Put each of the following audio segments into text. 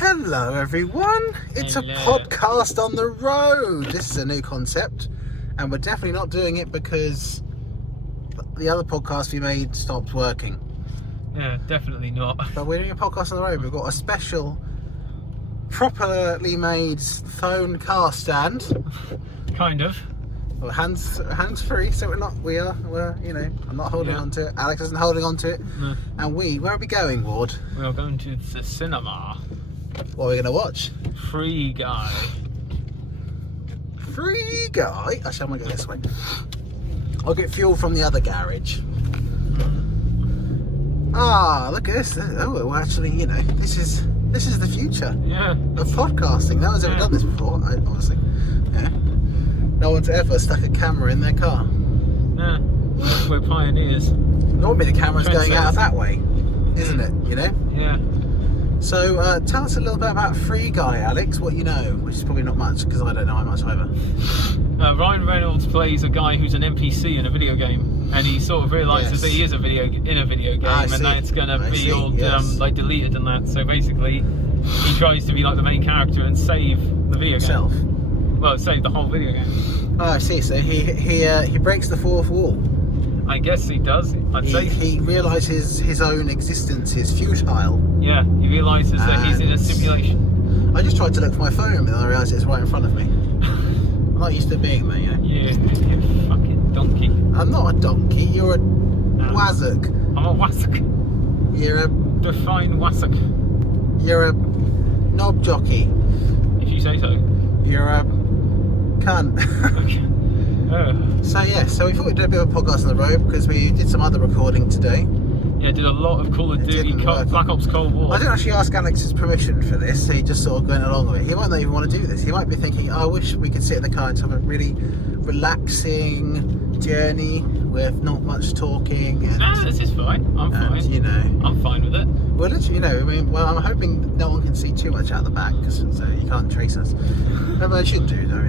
Hello everyone, it's a podcast on the road. This is a new concept and we're definitely not doing it because the other podcast we made stopped working. Yeah, definitely not. But we're doing a podcast on the road. We've got a special, properly made phone car stand. Kind of. Well, hands free, so we're I'm not holding on to it. Alex isn't holding on to it. No. And where are we going, Ward? We are going to the cinema. What are we going to watch? Free Guy. Free Guy? Actually, I'm going to go this way. I'll get fuel from the other garage. Ah, look at this. Oh, well, actually, this is the future of podcasting. No one's ever done this before, honestly. Yeah. No one's ever stuck a camera in their car. Yeah, we're pioneers. Normally the camera's going out that way, isn't it? Yeah. So tell us a little bit about Free Guy, Alex, what you know, which is probably not much because I don't know much either. Ryan Reynolds plays a guy who's an NPC in a video game, and he sort of realises that he is in a video game, and that it's going to be all deleted and that. So basically, he tries to be like the main character and save the video game. Well, save the whole video game. Oh, I see. So he breaks the fourth wall. I guess he does. He realises his own existence is futile. Yeah, he realises that he's in a simulation. I just tried to look for my phone and I realised it's right in front of me. I'm not used to being there, Yeah, you fucking donkey. I'm not a donkey, you're a wazzock. I'm a wassock. You're a... Define wassock. You're a knob jockey. If you say so. You're a cunt. Okay. So we thought we'd do a bit of a podcast on the road because we did some other recording today. Yeah, did a lot of Call of Duty, Black Ops Cold War. I didn't actually ask Alex's permission for this, so he just sort of going along with it. He might not even want to do this. He might be thinking, I wish we could sit in the car and have a really relaxing journey with not much talking. And, this is fine. I'm fine. I'm fine with it. Well, literally, I'm hoping no one can see too much out the back, so you can't trace us. No, but I should do, though.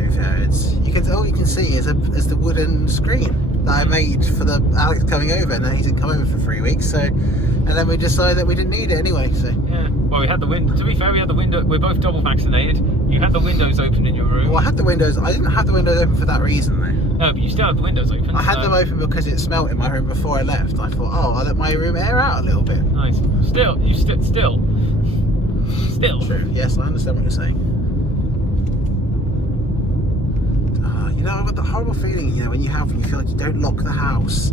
All you can see is the wooden screen that I made for the Alex coming over, and then he didn't come over for 3 weeks. And then we decided that we didn't need it anyway. So yeah. Well, we had the window. To be fair, we had the window. We're both double vaccinated. You had the windows open in your room. Well, I had the windows. I didn't have the windows open for that reason, though. No, but you still had the windows open. I had them open because it smelt in my room before I left. I thought, I'll let my room air out a little bit. Nice. Still. True. Yes, I understand what you're saying. I've got the horrible feeling, when you feel like you don't lock the house.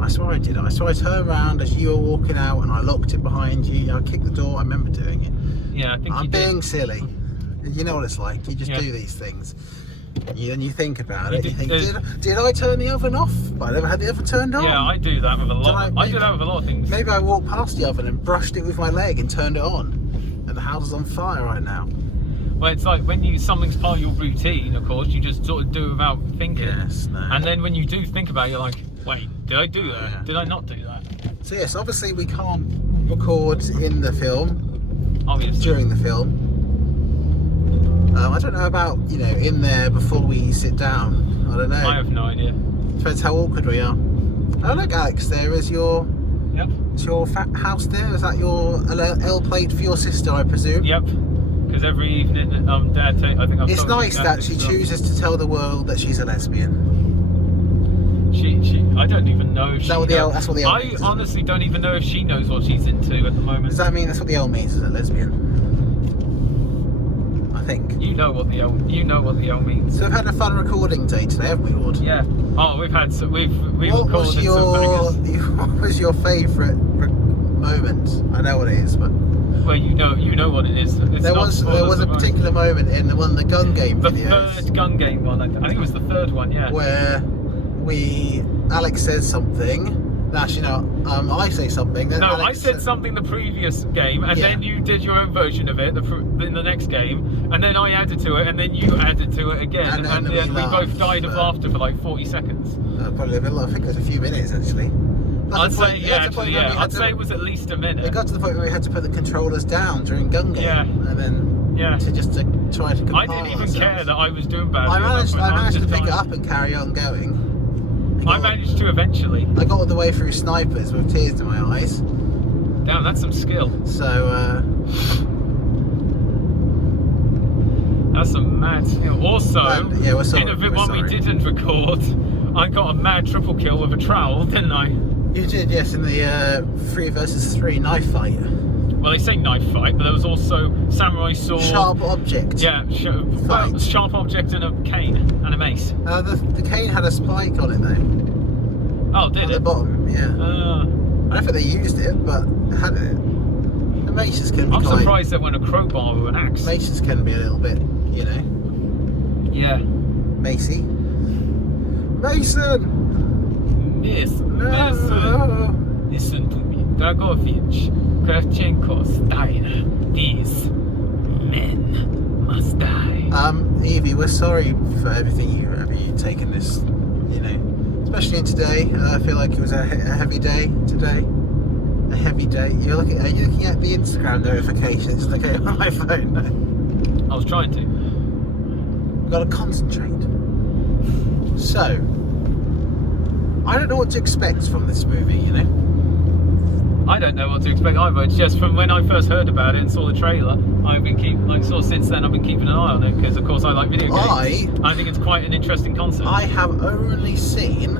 I swear I did. I turned around as you were walking out and I locked it behind you. I kicked the door. I remember doing it. Yeah, I think I'm being silly. You know what it's like. You just do these things. And you think about it. You think, did I turn the oven off? But I never had the oven turned on. Yeah, I do that with a lot. I do that with a lot of things. Maybe I walked past the oven and brushed it with my leg and turned it on. And the house is on fire right now. Well, it's like when something's part of your routine, of course, you just sort of do it without thinking. Yes, no. And then when you do think about it, you're like, wait, did I do that? Yeah. Did I not do that? So yes, obviously we can't record in the film. Obviously. During the film. I don't know about, in there before we sit down. I don't know. I have no idea. Depends how awkward we are. Oh look, Alex, there is your... Yep. Is your house there? Is that your L plate for your sister, I presume? Yep. Because every evening, Dad, I think I've It's nice that she chooses to tell the world that she's a lesbian. I don't even know if that's what the L means. I honestly don't even know if she knows what she's into at the moment. Does that mean that's what the L means, is a lesbian? I think. You know what the L means. So we've had a fun recording day today, haven't we, Ward? Yeah. Oh, we've recorded some bangers. What was your favourite moment? I know what it is, but... Well, you know what it is. There was a particular moment in one of the gun game videos. The third gun game one. I think it was the third one, yeah. Where Alex says something. Actually, no. I say something. Then no, Alex I said something the previous game, and then you did your own version of it in the next game, and then I added to it, and then you added to it again, and then we both died of laughter for like 40 seconds. Probably a bit long. I think it was a few minutes actually. I'd say it was at least a minute. It got to the point where we had to put the controllers down during gun game, and then to try to compile I didn't even care that I was doing bad. I managed to pick it up and carry on going. I managed to eventually. I got all the way through snipers with tears in my eyes. Damn, that's some skill. So mad. Also, yeah, we're sorry, in a bit one we didn't record, I got a mad triple kill with a trowel, didn't I? You did, yes, in the 3 versus 3 knife fight. Well, they say knife fight, but there was also samurai sword. Sharp object. Yeah, sharp object and a cane and a mace. The cane had a spike on it though. Oh, did it? At the bottom, yeah. I don't think they used it, but it had it. The maces can be I'm surprised there went a crowbar with an axe. Maces can be a little bit, you know. Yeah. Macy. Mason! Mason. No. Listen to me. Dragovich, Kravchenko, Steiner. These men must die. Evie, we're sorry for everything you've taken this, you know. Especially in today. I feel like it was a heavy day today. A heavy day. Are you looking at the Instagram notifications? Okay, on my phone. No. I was trying to. We've got to concentrate. So, I don't know what to expect from this movie, you know. I don't know what to expect either. It's just from when I first heard about it and saw the trailer, I've been since then I've been keeping an eye on it because of course I like video games. I think it's quite an interesting concept. I have only seen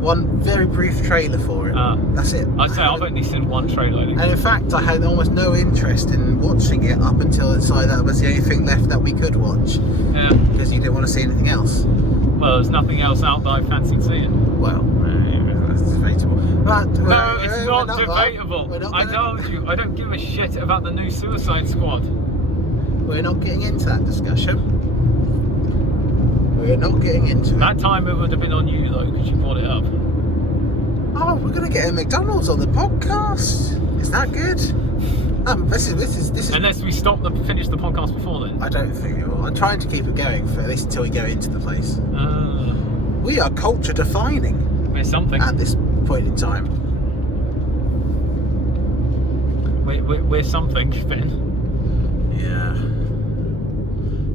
one very brief trailer for it. That's it. I'd say I've only seen one trailer, I think. And in fact, I had almost no interest in watching it up until I decided that was the only thing left that we could watch. Yeah. Because you didn't want to see anything else. Well, there's nothing else out that I fancied seeing. Well, that's debatable. But no, it's not debatable. I told you, I don't give a shit about the new Suicide Squad. We're not getting into that discussion. We're not getting into that time. It would have been on you though, because you brought it up. Oh, we're gonna get a McDonald's on the podcast. Is that good? This is. Unless we finish the podcast before then. I don't think we will. I'm trying to keep it going for at least until we go into the place. We are culture defining. We're something at this point in time. We're something, Finn. Yeah.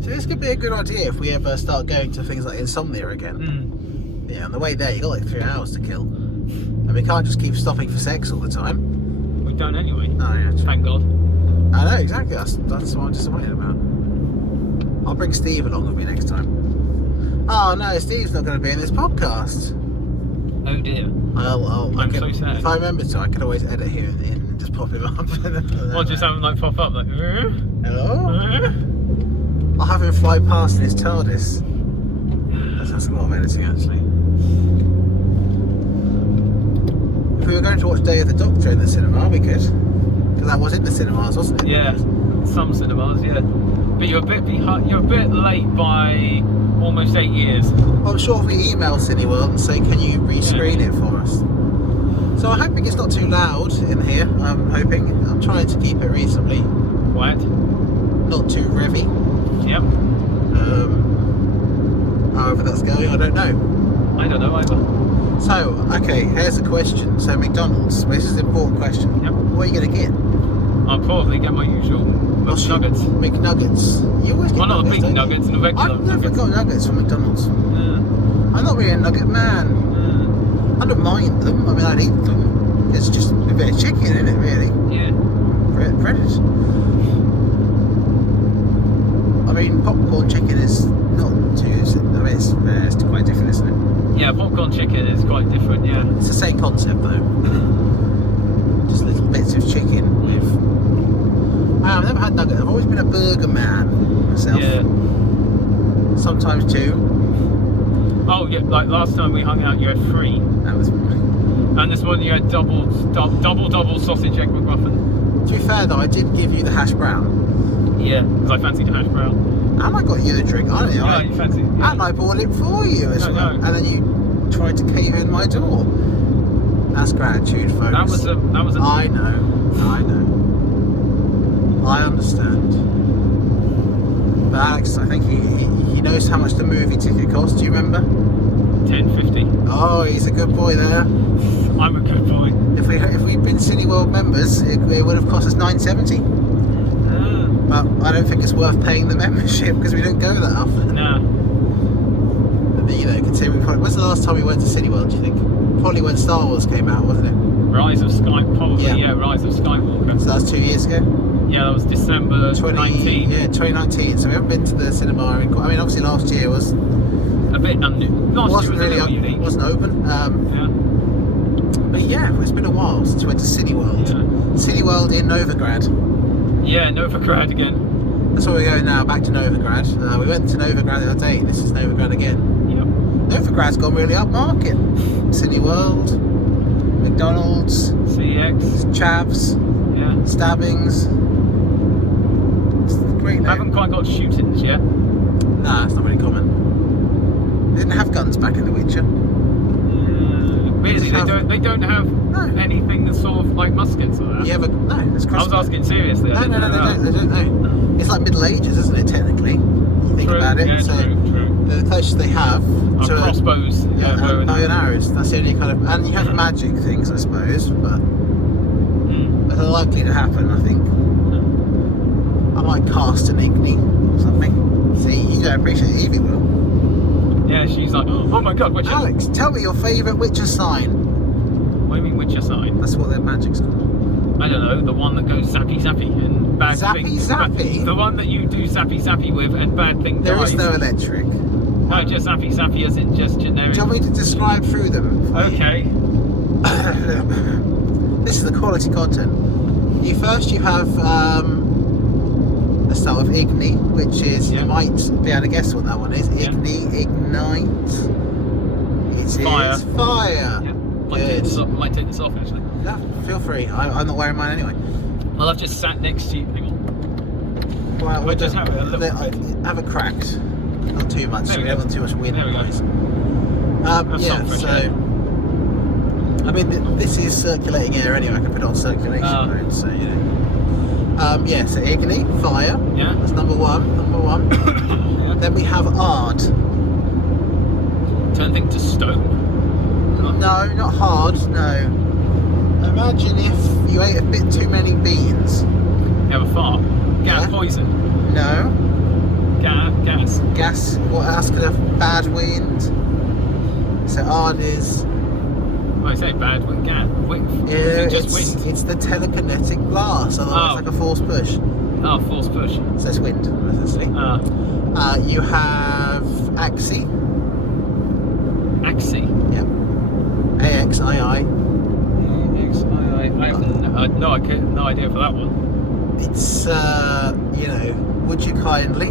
So this could be a good idea if we ever start going to things like Insomnia again. Yeah, on the way there you got like 3 hours to kill. And we can't just keep stopping for sex all the time. We don't anyway. Oh yeah, true. Thank God. I know, exactly. That's what I'm disappointed about. I'll bring Steve along with me next time. Oh no, Steve's not going to be in this podcast. Oh dear. I'm so sad. If I remember to, I could always edit here and just pop him up. Or just have him like pop up like, hello? I'll have him fly past in his TARDIS. That's a lot of editing actually. If we were going to watch Day of the Doctor in the cinema, we could. Because that was in the cinemas, wasn't it? Yeah, some cinemas, yeah. But you're a bit late by almost 8 years. I'm sure if we email Cineworld and say, can you rescreen it for us? So I'm hoping it's not too loud in here. I'm trying to keep it reasonably quiet. Not too revvy. Yep. However that's going, I don't know. I don't know either. So, okay, here's a question. So McDonald's, this is an important question. Yep. What are you going to get? I'll probably get my usual McNuggets. McNuggets. You always get not the big nuggets and the regular I've never got nuggets from McDonald's. Yeah. I'm not really a nugget man. I don't mind them. I mean, I'd eat them. It's just a bit of chicken in it, really. Yeah. Breaded. I mean, popcorn chicken is not too. I mean, it's quite different, isn't it? Yeah, popcorn chicken is quite different. Yeah. It's the same concept though. Just little bits of chicken with. I've never had nuggets. I've always been a burger man myself. Yeah. Sometimes 2. Oh yeah, like last time we hung out, you had 3. That was funny. And this one you had double sausage egg McMuffin. To be fair though, I did give you the hash brown. Yeah, because I fancied a hash brown. And I got you the drink. I don't know. Yeah, you fancied. Yeah. And I bought it for you as well. No. And then you tried to cave in my door. That's gratitude, folks. That was a. I know. I understand. But Alex, I think he knows how much the movie ticket cost. Do you remember? $10.50. Oh, he's a good boy there. I'm a good boy. If we'd been Cineworld members, it would have cost us $9.70. But I don't think it's worth paying the membership because we don't go that often. No. You know, considering when's the last time we went to Cineworld? Do you think? Probably when Star Wars came out, wasn't it? Rise of Skywalker. Probably, yeah. Rise of Skywalker. So that's 2 years ago. Yeah, that was December 19. Yeah, 2019. So we haven't been to the cinema. I mean, obviously last year was a bit unnew. Last year was really a little unique. Wasn't open. Yeah. But yeah, it's been a while since we went to Cineworld. Yeah. Cineworld in Novigrad. Yeah, Novigrad again. That's where we go now, back to Novigrad. We went to Novigrad the other day, this is Novigrad again. Yep. Novigrad's gone really upmarket. Cineworld, McDonald's, CEX, Chavs, yeah, Stabbings. It's great I now. haven't quite got shootings yet. Nah, it's not really common. They didn't have guns back in The Witcher. Really, they don't have anything that's sort of like muskets or that. Yeah, but no, it's I was asking seriously. No, they don't know. It's like Middle Ages, isn't it, technically? You think about it. Yeah, so true. the closest they have to crossbows, bow and arrows. That's the only kind of, and you have magic things, I suppose, but they're likely to happen, I think. I might cast an Igni or something. See, you don't appreciate it, Evie will. Yeah, she's like, oh my god, Witcher. Alex, tell me your favourite Witcher sign. What do you mean Witcher sign? That's what their magic's called. I don't know, the one that goes zappy zappy and bad Zappy things. zappy? The one that you do zappy zappy with and bad thing There dies. is no electric. No, just zappy zappy as in just generic. Do you want me to describe through them? Okay. This is the quality content. You have let's start with Igni, which is, you might be able to guess what that one is. Igni, Ignite. It Fire. is fire. Yeah. Might take this off actually. Yeah, feel free. I'm not wearing mine anyway. Well, I've just sat next to you. Hang on. Well, We'll just have it a little bit. Have it cracked. Not too much. There So we we go. don't want too much wind There we go. noise. That's Yeah, some fresh so air. I mean, this is circulating air anyway. I can put it on circulation mode, so you know. Yeah, so Igni, fire. Yeah. That's number one. Yeah. Then we have Ard. Turn things to stone. No, not hard. No. Imagine if you ate a bit too many beans. You have a fart. Gas Yeah. poison. No. Gas. Gas. What else could have? Bad wind. So Ard is. I say bad wind. Gas. Wind. Yeah, Just wind. it's the telekinetic blast. Otherwise, like a force push. Oh, force push. So it's wind, essentially. You have Axii. Axii. Yep. AXII. I have no idea for that one. It's would you kindly?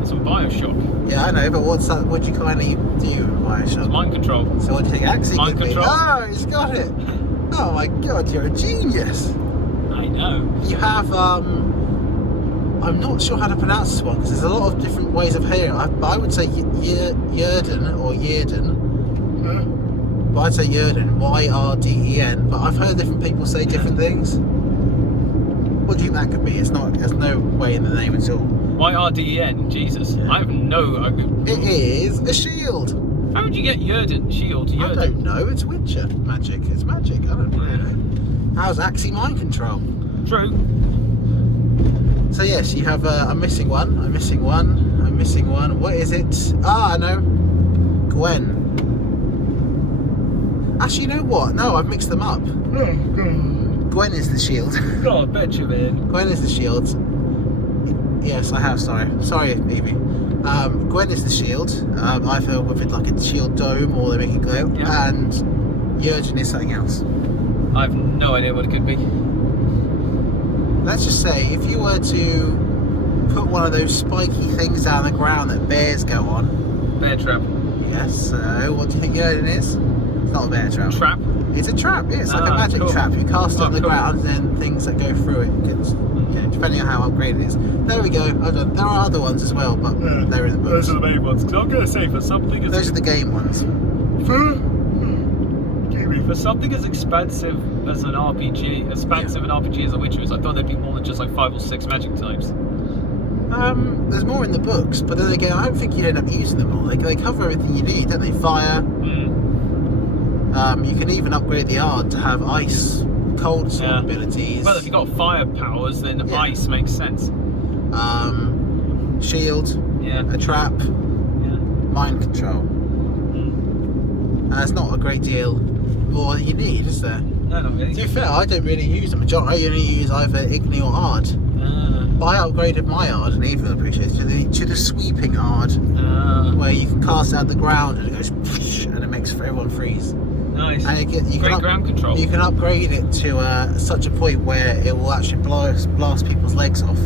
It's on Bioshock. Yeah, I know, but what's that? Would you kindly do in It's Bioshock? mind control. So what do you think? Axii Mind could be? control. Oh, he's got it. Oh my god, you're a genius. I know. You have I'm not sure how to pronounce this one because there's a lot of different ways of hearing it. But I would say Yrden or Yrden. But I'd say Yrden, Y-R-D-E-N. But I've heard different people say different things. What do you think that could be? There's no way in the name at all. YRDEN, Jesus. I have no. It is a shield. How would you get Yrden shield? I Yrden. don't know. It's Witcher magic. It's magic. I don't really know. How's Axii mind control? True. So yes, you have. I'm missing one. What is it? Ah, I know. Gwen. Actually, you know what? No, I've mixed them up. Oh, God. Gwen is the shield. God, I bet you, man. Gwen is the shield. Yes, I have. Sorry, Evie. Gwen is the shield. Either with it like a shield dome or they make it glow. Yeah. And Yrden is something else. I have no idea what it could be. Let's just say if you were to put one of those spiky things down the ground that bears go on. Bear trap. Yes. So what do you think Yrden is? It's not a bear trap. Trap. It's a trap. Yeah, it's like a magic cool. trap. You cast it on the cool. ground, and then things that go through it gets. Depending on how upgraded it is. There we go. There are other ones as well, but they're in the books. Those are the main ones. Because I'm going to say for something as Those are the game ones. for something as expansive as an RPG, as expansive an RPG as a Witcher is, I thought there'd be more than just like 5 or 6 magic types. There's more in the books, but then again, I don't think you'd end up using them all. They cover everything you need, don't they? Fire. You can even upgrade the Ard to have ice, cold sort of abilities. Well, if you've got fire powers, then ice makes sense. Shield. Yeah. A trap. Yeah. Mind control. It's not a great deal more that you need, is there? No, not really. To be fair, I don't really use the majority. I only use either Igni or Ard. But I upgraded my Ard, and even appreciates to the sweeping Ard, where you can cast it out the ground and it goes and it makes everyone freeze. Nice. And you Great ground control. You can upgrade it to such a point where it will actually blast people's legs off.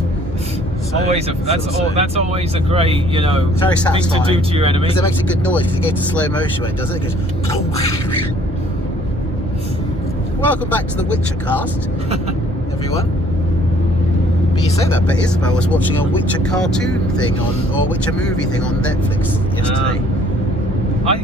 So, that's always a great, you know, very thing to do to your enemy. Because it makes a good noise because it goes to slow motion when it does it. It goes. Welcome back to the Witcher cast, everyone. But you say that, but Isabel was watching a Witcher cartoon thing or Witcher movie thing on Netflix yesterday.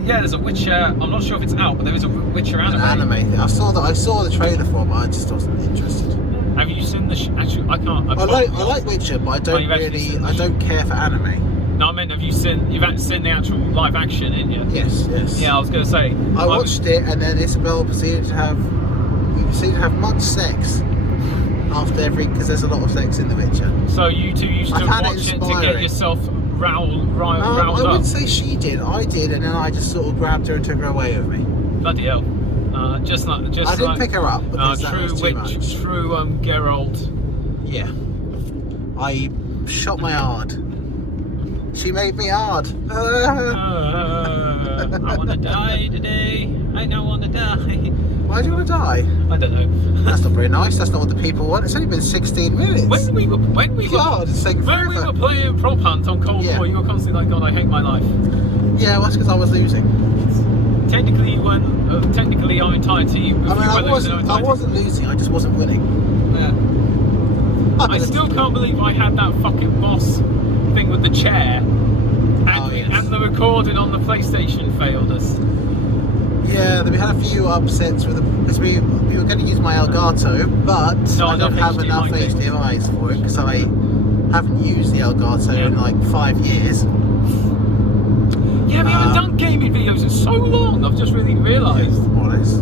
Yeah, there's a Witcher. I'm not sure if it's out, but there is a Witcher anime. An anime thing. I saw the trailer for it, but I just wasn't interested. Have you seen the? Actually, I can't. I like Witcher, but I don't care for anime. No, I meant, you've not seen the actual live action in yet? Yes. Yeah, I was going to say. I watched it, and then Isabel proceeded to have much sex after because there's a lot of sex in The Witcher. So you two used to watch it to get yourself riled I up? wouldn't say she did. I did, and then I just sort of grabbed her and took her away with me. Bloody hell. I didn't pick her up because that was too much. True Geralt. Yeah. I shot my Ard. She made me hard. I want to die today. I don't want to die. Why do you want to die? I don't know. That's not very nice. That's not what the people want. It's only been 16 minutes. When we were playing Prop Hunt on Cold War, you were constantly like, God, I hate my life. Yeah, well, that's because I was losing. Technically, you weren't. Technically, I'm entitled to you. I wasn't losing. I just wasn't winning. Yeah. I still can't believe I had that fucking boss thing with the chair, and the recording on the PlayStation failed us. Yeah, we had a few upsets with because we were going to use my Elgato, but I don't have enough HDMI's for it because I haven't used the Elgato in like 5 years. Yeah, we haven't done gaming videos in so long. I've just really realised. Yeah, more or less.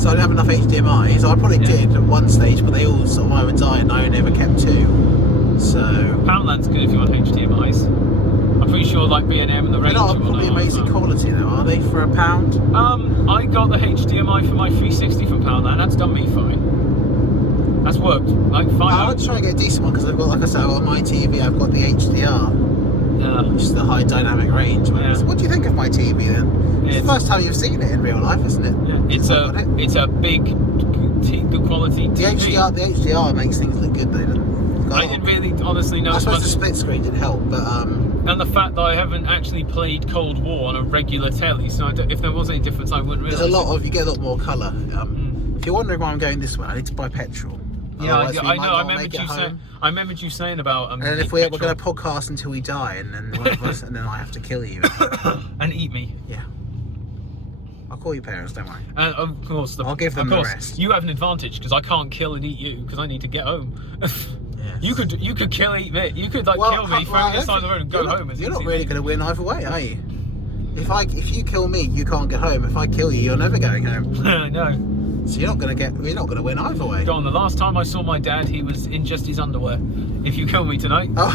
So I don't have enough HDMI's. I probably did at one stage, but they all sort of either died, and I only ever kept 2. So Poundland's good if you want HDMI's. I'm pretty sure like B&M and the Range. They're not probably amazing quality though, are they, for £1? I got the HDMI for my 360 from Poundland. That's done me fine. That's worked like fine. I'll try and get a decent one because I've got, like I said, on my TV I've got the HDR, which is the high dynamic range. What do you think of my TV then? It's the first time you've seen it in real life, isn't it? Yeah, it's a big, good quality TV. The HDR makes things look good though, doesn't it? I didn't really honestly know. I suppose the split screen did help, but and the fact that I haven't actually played Cold War on a regular telly, so if there was any difference, I wouldn't realise. You get a lot more colour. If you're wondering why I'm going this way, I need to buy petrol. Yeah, I know. I remembered you saying about. And if we're going to podcast until we die, and then one of us, and then I have to kill you and eat me. Yeah. I'll call your parents, don't worry. And of course, I'll give them the rest. You have an advantage because I can't kill and eat you because I need to get home. Yes. You could kill, eat me. You could kill me, throw me aside the road, and go home. You're not really going to win either way, are you? If you kill me, you can't get home. If I kill you, you're never going home. I know. So you're not going to win either way. Go on. The last time I saw my dad, he was in just his underwear. If you kill me tonight. Oh.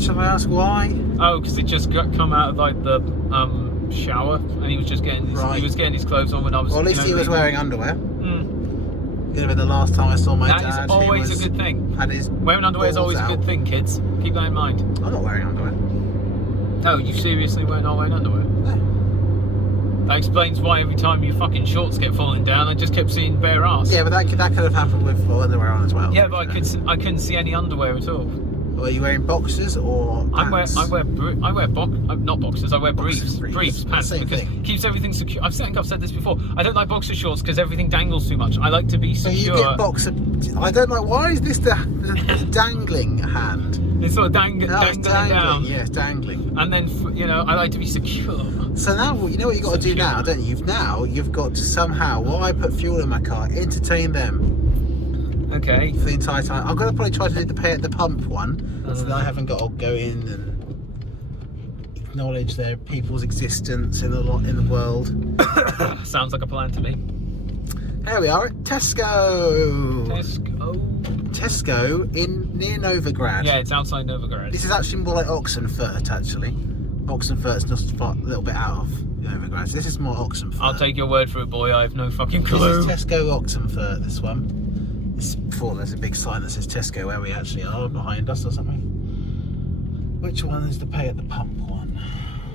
Shall I ask why? Oh, because it just come out of like the shower, and he was just getting his clothes on when I was. Well, at least he was wearing underwear. Could have been the last time I saw my dad. That is always a good thing. Wearing underwear is always a good thing, kids. Keep that in mind. I'm not wearing underwear. No, you seriously not wearing underwear? No. That explains why every time your fucking shorts get falling down, I just kept seeing bare ass. Yeah, but that could have happened with underwear on as well. Yeah, but I couldn't see any underwear at all. Are you wearing boxers or pants? I wear not boxers. I wear briefs, pants, because it keeps everything secure. I think I've said this before. I don't like boxer shorts because everything dangles too much. I like to be secure. So you get boxer. I don't know why is this the dangling hand? It's sort of dangling down. Yes, dangling. And then I like to be secure. So now you know what you got to do now, don't you? You've got to somehow, while I put fuel in my car, entertain them. Okay. For the entire time. I'm going to probably try to do the pay at the pump one, so that I haven't got to go in and acknowledge their people's existence in the world. Sounds like a plan to me. Here we are at Tesco. Tesco near Novigrad. Yeah, it's outside Novigrad. This is actually more like Oxenfurt, actually. Oxenfurt's just a little bit out of the overground. This is more Oxenfurt. I'll take your word for it, boy. I have no fucking This clue. is Tesco Oxenfurt, this one. It's before there's a big sign that says Tesco where we actually are, behind us or something. Which one is the pay at the pump one?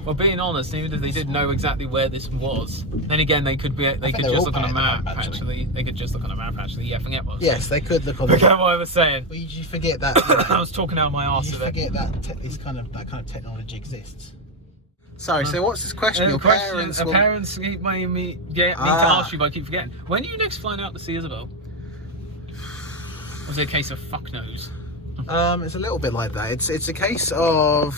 Well, being honest, even if they did know exactly where this was, then again they could be. They could just look on a map. Actually, they could just look on a map. Actually, yeah, forget what I was saying. Yes, they could look on. Forget what I was saying. Well, you forget that. I was talking out of my arse. You forget that that kind of technology exists. Sorry. So what's this question? Your parents. Parents keep making me to ask you, but I keep forgetting. When are you next flying out to see Isabel? Was it a case of fuck knows? It's a little bit like that. It's a case of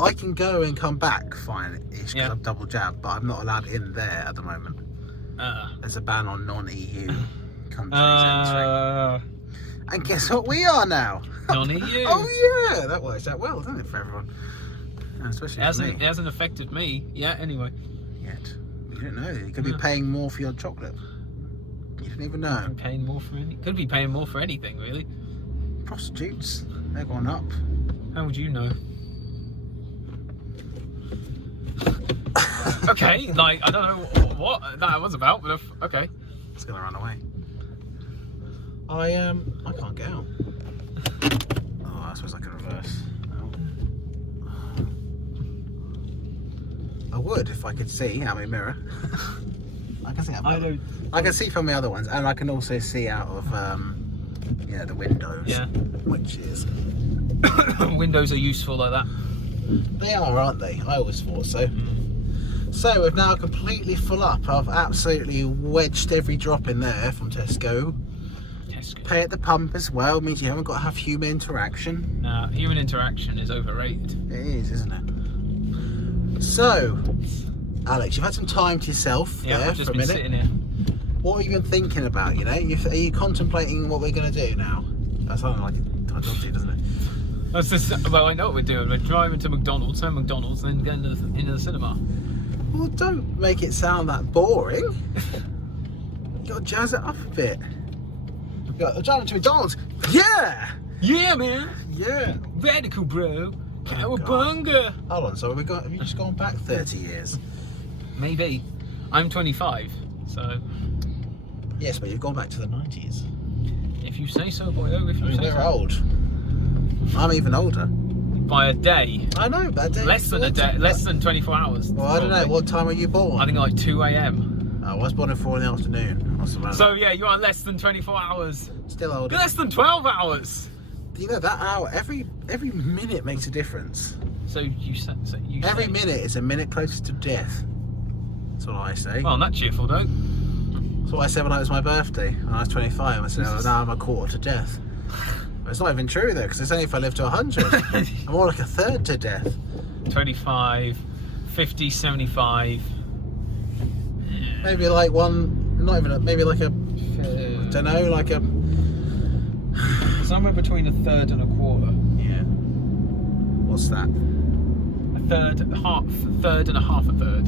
I can go and come back fine-ish because I'm double jabbed, but I'm not allowed in there at the moment. There's a ban on non-EU countries entering. And guess what we are now? Non-EU. Oh yeah, that works out well, doesn't it, for everyone? Especially it hasn't affected me yet, anyway. Yet. You don't know. You could be paying more for your chocolate. You didn't even know. Paying more for could be paying more for anything, really. Prostitutes, they're going up. How would you know? Okay, like, I don't know what that was about, but okay. It's gonna run away. I can't get out. Oh, I suppose I could reverse. Oh. I would if I could see out my mirror. I can see out my I can see from the other ones, and I can also see out of the windows. Yeah. Which is windows are useful like that. They are, aren't they? I always thought so. So we're now completely full up. I've absolutely wedged every drop in there from Tesco. Pay at the pump as well means you haven't got to have human interaction. Nah, human interaction is overrated. It is, isn't it? So, Alex, you've had some time to yourself there I've just for a minute. Sitting here. What have you been thinking about? You know, are you contemplating what we're going to do now? That sounds like it, doesn't it? That's just, well, I know what we're doing. We're driving to McDonald's, then going into the cinema. Well, don't make it sound that boring. You got to jazz it up a bit. Driving to McDonald's. Yeah! Yeah, man! Yeah! Radical, bro! Cowabunga! Hold on, so have you just gone back 30 years? Maybe. I'm 25, so... Yes, but you've gone back to the 90s. If you say so, boy, if you say so. We're old. I'm even older. By a day. I know, but a day. Less than a day, less than 24 hours. Well, I don't know, what time were you born? I think like 2 a.m. I was born at 4 in the afternoon. So yeah, you are less than 24 hours. Still older. You're less than 12 hours. You know, that hour, every minute makes a difference. So you say... Every minute is a minute closer to death. That's what I say. Well, not cheerful, though. That's what I said when it was my birthday. When I was 25, I said, oh, now I'm a quarter to death. But it's not even true, though, because it's only if I live to 100. I'm more like a third to death. 25, 50, 75. Yeah. Maybe like maybe like a, I don't know, like a... Somewhere between a third and a quarter. Yeah. What's that? A third and a half a third.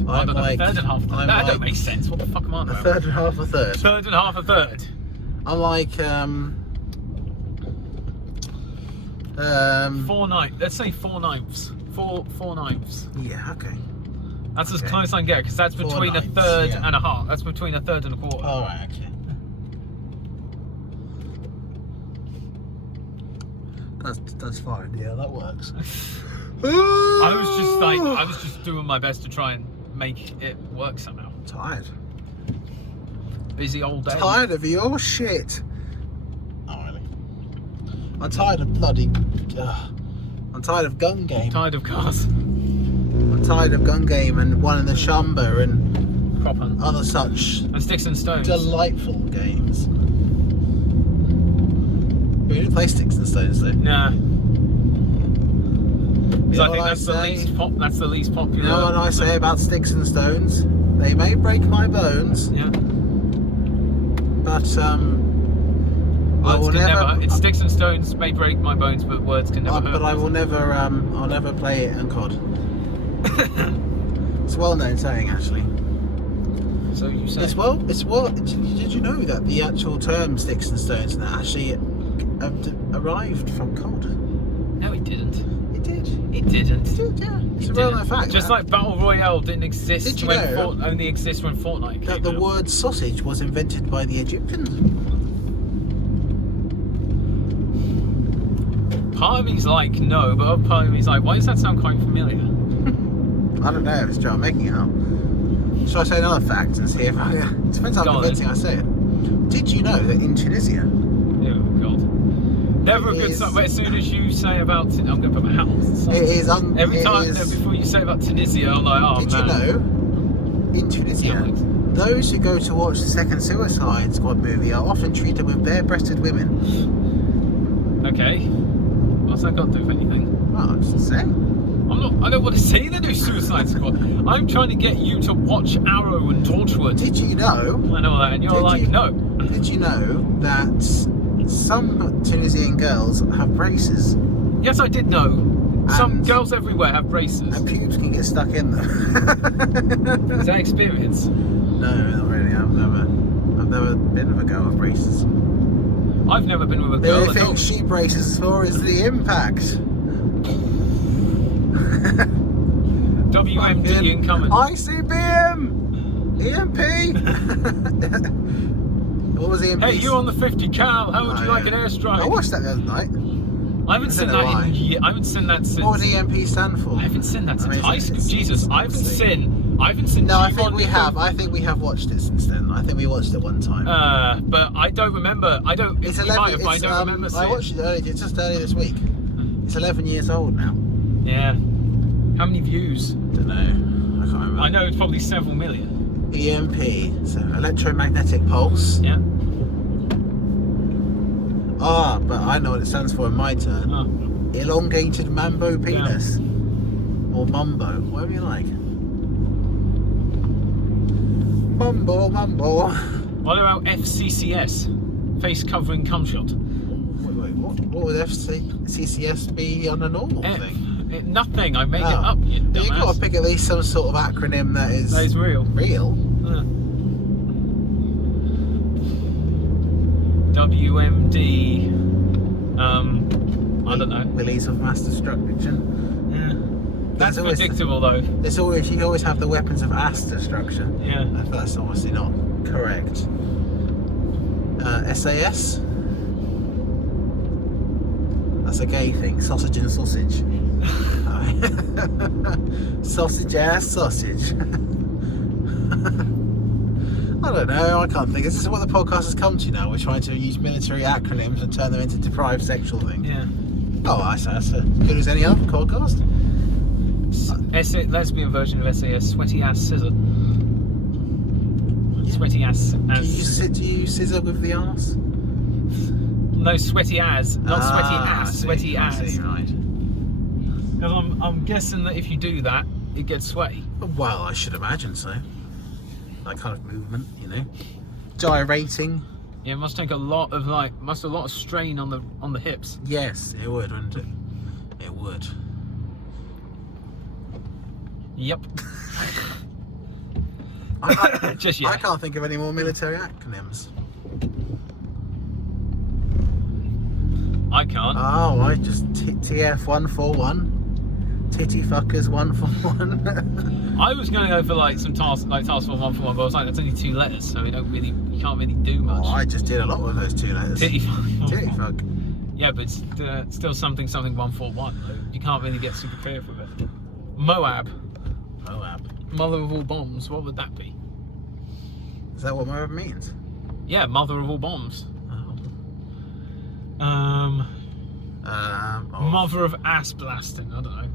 I don't know, a third and half a third. That don't make sense. What the fuck am I on about? A third and half a third. Third and half a third. I'm like, 4 ninths. Let's say 4 ninths. 4 ninths. Yeah, okay. That's as close as I can get, because that's between a third and a half. That's between a third and a quarter. Alright, okay. That's fine, yeah, that works. I was just doing my best to try and make it work somehow. Tired. Busy old day. Tired of your shit. Oh, really? I'm tired of bloody... I'm tired of Gun Game. Tired of cars. I'm tired of Gun Game and One in the Shumba and Crop Hunt. other such and Sticks and Stones. Delightful games. We didn't play Sticks and Stones though. Nah. You know I think that's the least popular. You know what I say about Sticks and Stones? They may break my bones. Yeah. But words can never. It's Sticks and Stones may break my bones, but words can never hurt. But I will never. I'll never play it on COD. It's a well-known saying, actually. So you say? It's well. Did you know that the actual term Sticks and Stones actually arrived from COD? No, it didn't. It did. It didn't. It did, yeah. It's a It real didn't. fact. Just like Battle Royale didn't exist Did you when know only exists when Fortnite came that the out. word sausage was invented by the Egyptians. Part of me's like, no, but other part of me's like, why does that sound quite familiar? I don't know, it's Joe making it up. Shall I say another fact and see if I... It depends how convincing I say it. Did you know that in Tunisia... Oh, God. Never a good sign, but as soon as you say about... I'm going to put my hat on. It is... Every time, before you say about Tunisia, I'm like, oh, Did you know, in Tunisia, those who go to watch the second Suicide Squad movie are often treated with bare-breasted women? Okay. What's that got to do with anything? Well, I'm just saying. I don't want to see the new Suicide Squad. I'm trying to get you to watch Arrow and Torchwood. Did you know? I know that, and you're like, no. Did you know that some Tunisian girls have braces? Yes, I did know. Some girls everywhere have braces. And pubes can get stuck in them. Is that experience? No, not really. I've never been with a girl with braces. I've never been with a girl. The only thing she braces for is the impact. WMD incoming. ICBM! EMP! What was EMP? Hey, you on the 50 cal, how would you like an airstrike? I watched that the other night. I haven't seen that in years. I haven't seen that since... What would EMP stand for? I haven't seen that since high school. Jesus, I haven't seen... No, I think we have. I think we have watched it since then. I think we watched it one time. But I don't remember. I don't... It's 11... I don't remember seeing I watched it earlier, just earlier this week. It's 11 years old now. Yeah. How many views? Don't know. I can't remember. I know it's probably several million. EMP, so electromagnetic pulse. Yeah. Ah, but I know what it stands for in my turn. Oh. Elongated mambo penis. Yeah. Or mumbo, whatever you like. Mumbo. What about FCCS? Face covering cum shot. Wait, what would FCCS be on a normal thing? Nothing, I made it up, you dumbass. You've got to pick at least some sort of acronym that is real. WMD, I don't know. Willies of mass destruction. Yeah. That's predictable though. You always have the weapons of ass destruction. Yeah. That's obviously not correct. SAS? That's a gay thing. Sausage and sausage. Sausage ass sausage. I don't know, I can't think. This is what the podcast has come to now. We're trying to use military acronyms and turn them into deprived sexual things. Yeah. Oh, that's good as any other podcast. Lesbian version of SAS, sweaty ass scissor. Yeah. Sweaty ass. Do you scissor with the arse? No, sweaty ass, not sweaty ass, sweaty ass. See, right. Because I'm guessing that if you do that, it gets sweaty. Well, I should imagine so. That kind of movement, you know, gyrating. Yeah, it must take a lot of strain on the hips. Yes, it would, wouldn't it? It would. Yep. Just yet. I can't think of any more military acronyms. I can't. Oh, I just TF141. Titty fuckers 141. I was going to go for some task force 141, but I was like, that's only 2 letters, so you can't really do much. Oh, I just did a lot with those 2 letters. Titty fuck. Titty fuck. Yeah, but it's still something 141. You can't really get super creative with it. Moab. Mother of all bombs. What would that be? Is that what Moab means? Yeah, mother of all bombs. Mother of ass blasting. I don't know.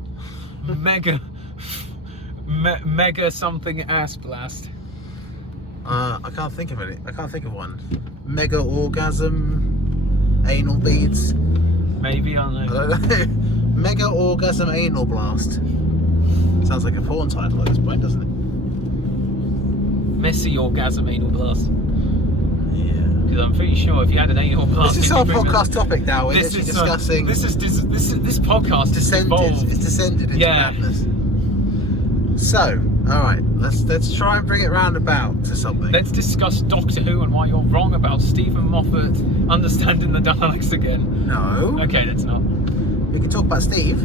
Mega something ass blast. I can't think of it. I can't think of one. Mega orgasm, anal beads. Maybe, I don't know. I don't know. Mega orgasm anal blast. Sounds like a porn title at this point, doesn't it? Messy orgasm anal blast. Yeah. Because I'm pretty sure if you had an anal blast, this is our podcast topic now. We're literally discussing. This podcast It's descended into madness. So, all right, let's try and bring it round about to something. Let's discuss Doctor Who and why you're wrong about Stephen Moffat understanding the Daleks again. No. Okay, let's not. We can talk about Steve.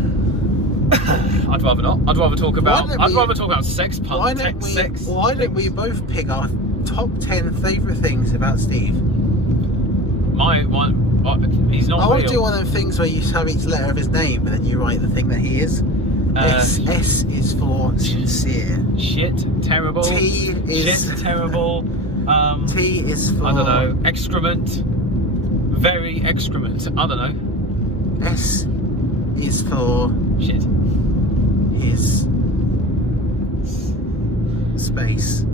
I'd rather not. I'd rather talk about. I'd rather talk about sex, pun, sex. Why don't we both pick our top 10 favourite things about Steve? My one. He's not. I want real. to do one of them things where you have each letter of his name and then you write the thing that he is. S is for sincere. Shit, terrible. T is shit, terrible. T is for I don't know. Excrement. Very excrement. I don't know. S is for shit. His space.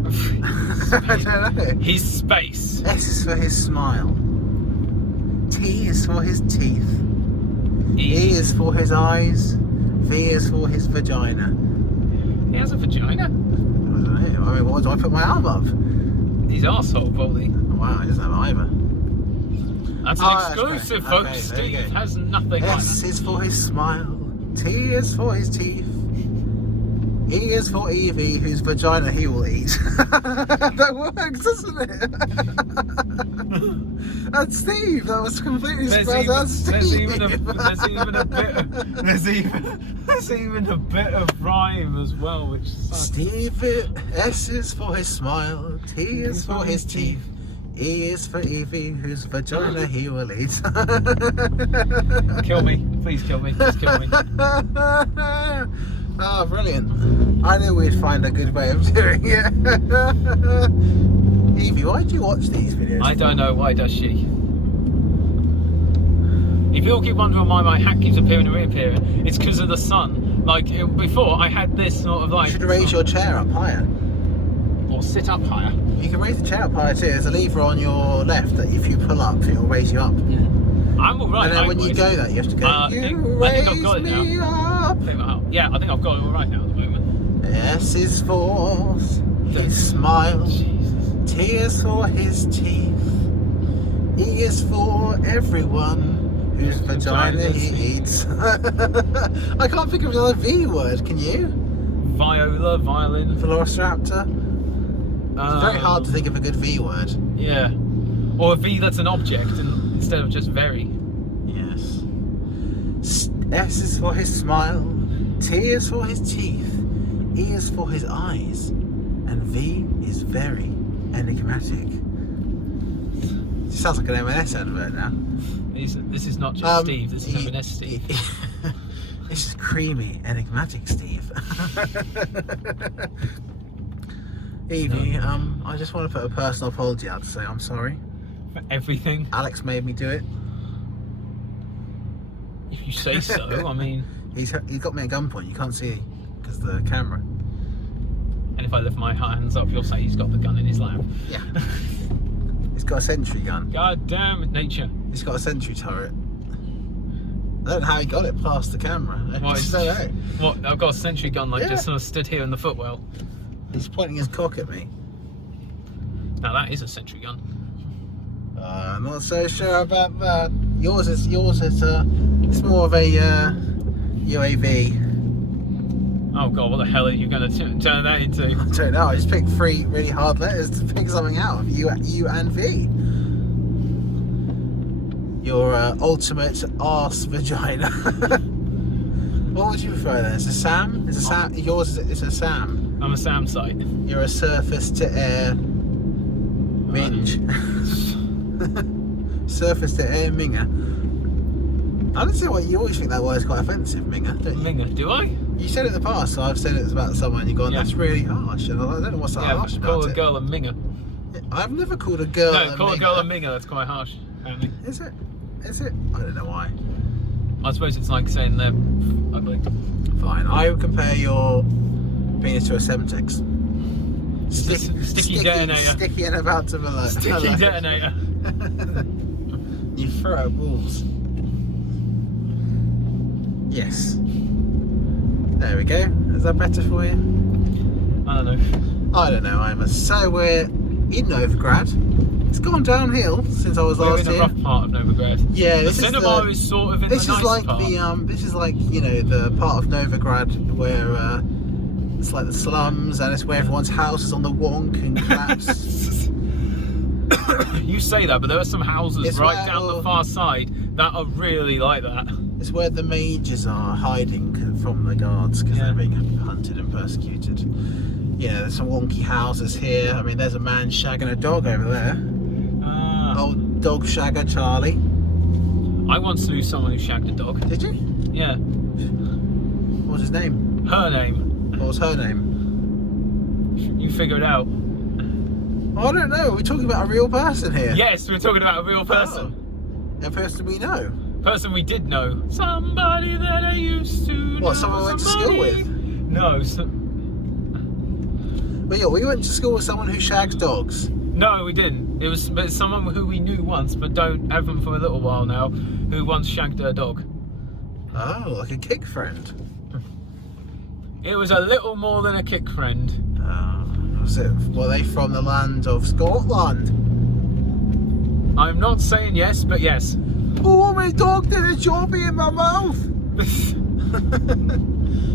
I don't know. His space. S is for his smile. T is for his teeth. E is for his eyes. V is for his vagina. He has a vagina? I don't know. I mean, what do I put my arm up? His arsehole, probably. Oh, wow, he doesn't have either. That's an exclusive, folks. Okay, Steve has nothing like that. S is for his smile. T is for his teeth. E is for Evie, whose vagina he will eat. That works, doesn't it? That's Steve. That was completely spelled out Steve. There's even a bit of rhyme as well, which sucks. Steve, S is for his smile. T is for his teeth. E is for Evie, whose vagina he will eat. Kill me. Please kill me. Just kill me. Oh, brilliant. I knew we'd find a good way of doing it. Evie, why do you watch these videos? I don't know. Why does she? If you all keep wondering why my hat keeps appearing and reappearing, it's because of the sun. Like, before, I had this sort of like... You should raise your chair up higher. Or sit up higher. You can raise the chair up higher too. There's a lever on your left that if you pull up, it'll raise you up. Yeah. I'm alright. And then when you go that, you have to go, I think I've got it now. Yeah, I think I've got it all right now at the moment. S is for his smile. Jesus. T is for his teeth. E is for everyone whose vagina he eats. I can't think of another V word, can you? Viola, violin. Velociraptor. It's very hard to think of a good V word. Yeah. Or a V that's an object instead of just very. Yes. S is for his smile. T is for his teeth. E is for his eyes. And V is very enigmatic. It sounds like an M&S advert now. This is not just Steve, this is M&S Steve. This is creamy, enigmatic Steve. Evie, I just want to put a personal apology out to say I'm sorry. For everything? Alex made me do it. If you say so, I mean... He's got me at gunpoint, you can't see because of the camera. And if I lift my hands up, you'll say he's got the gun in his lap. Yeah. He's got a sentry gun. God damn it, nature. He's got a sentry turret. I don't know how he got it past the camera. What, I've got a sentry gun like just sort of stood here in the footwell. He's pointing his cock at me. Now that is a sentry gun. I'm not so sure about that. Yours is it's more of a UAV. Oh god, what the hell are you going to turn that into? I don't know. I just picked 3 really hard letters to pick something out of U and V. Your ultimate arse vagina. What would you prefer then? It's a Sam? It's a Sam. Yours is a Sam. I'm a Sam site. You're a surface to air minge. Surface to air minger. I don't see why you always think that word is quite offensive, minger, don't you? Minger, do I? You said it in the past, so I've said it about someone and you've gone, that's really harsh. And I don't know what's so harsh about call it. a girl a minger. I've never called a girl a minger. No, call a girl a minger, that's quite harsh, apparently. Is it? Is it? I don't know why. I suppose it's like saying they're ugly. Fine. I would compare your penis to a Semtex. Sticky detonator. Sticky and about to blow. Sticky detonator. You throw out balls. Yes. There we go. Is that better for you? I don't know. I don't know, Ivan. So we're in Novigrad. It's gone downhill since I was last here. We're in the rough part of Novigrad. Yeah, the cinema is sort of in the nice part. This is like you know the part of Novigrad where it's like the slums and it's where everyone's house is on the wonk and collapse. You say that, but there are some houses down the far side that are really like that. It's where the mages are hiding from the guards because they're being hunted and persecuted. Yeah, there's some wonky houses here. I mean, there's a man shagging a dog over there. Old dog shagger Charlie. I once knew someone who shagged a dog. Did you? Yeah. What was his name? Her name. What was her name? You figure it out. I don't know. We're talking about a real person here. Yes, we're talking about a real person. A person we know. Person we did know. Somebody that I used to know. What, someone we went to school with? No. But yeah, we went to school with someone who shags dogs. No, we didn't. It was someone who we knew once, but don't have them for a little while now, who once shagged her dog. Oh, like a kick friend. It was a little more than a kick friend. Was it? Were they from the land of Scotland? I'm not saying yes, but yes. Oh, my dog did a jobbie in my mouth.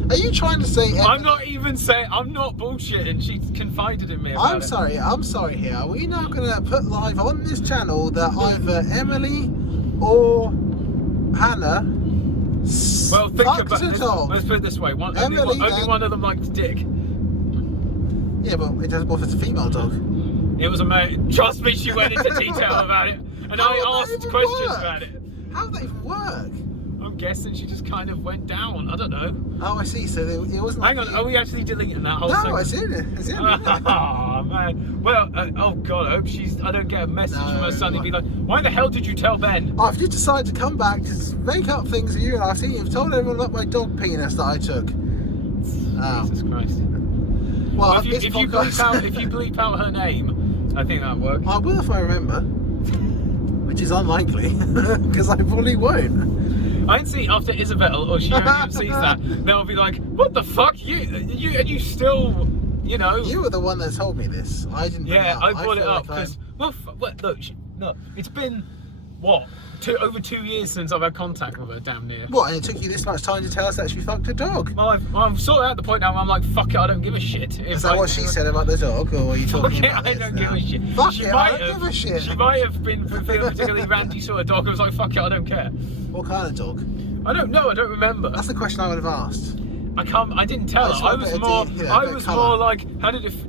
Are you trying to say? I'm not even saying. I'm not bullshitting. She confided in me about I'm sorry here. Are we now going to put live on this channel that either Emily or Hannah well, think about it. Let's put it this way. Only one of them liked dick. Yeah, but it doesn't bother. It's a female dog. It was a mate. Trust me, she went into detail about it, and I asked questions about it. How would that even work? I'm guessing she just kind of went down. I don't know. Oh, I see. So it wasn't. Hang on. Are we actually deleting that whole? No, it's in it. It's in it. Oh man. Well, oh god. I hope I don't get a message from her son and be like, "Why the hell did you tell Ben?" Oh, if you decide to come back to make up things with you, and I've seen you've told everyone about my dog penis that I took. Jesus Christ. Well, if you bleep out her name, I think that'll work. I will if I remember, which is unlikely because I probably won't. I can see after Isabel or she even sees that, they'll be like, "What the fuck? You still, you know?" You were the one that told me this. I didn't. Yeah, I brought it up because look, it's been what? Over 2 years since I've had contact with her, damn near. What, and it took you this much time to tell us that she fucked a dog? Well, I'm sort of at the point now where I'm like, fuck it, I don't give a shit. Is that what she said about the dog, or are you talking about I don't give a shit. Fuck it, I don't give a shit. She might have been feeling particularly randy sort of dog. I was like, fuck it, I don't care. What kind of dog? I don't know, I don't remember. That's the question I would have asked. I didn't tell her. I was more like,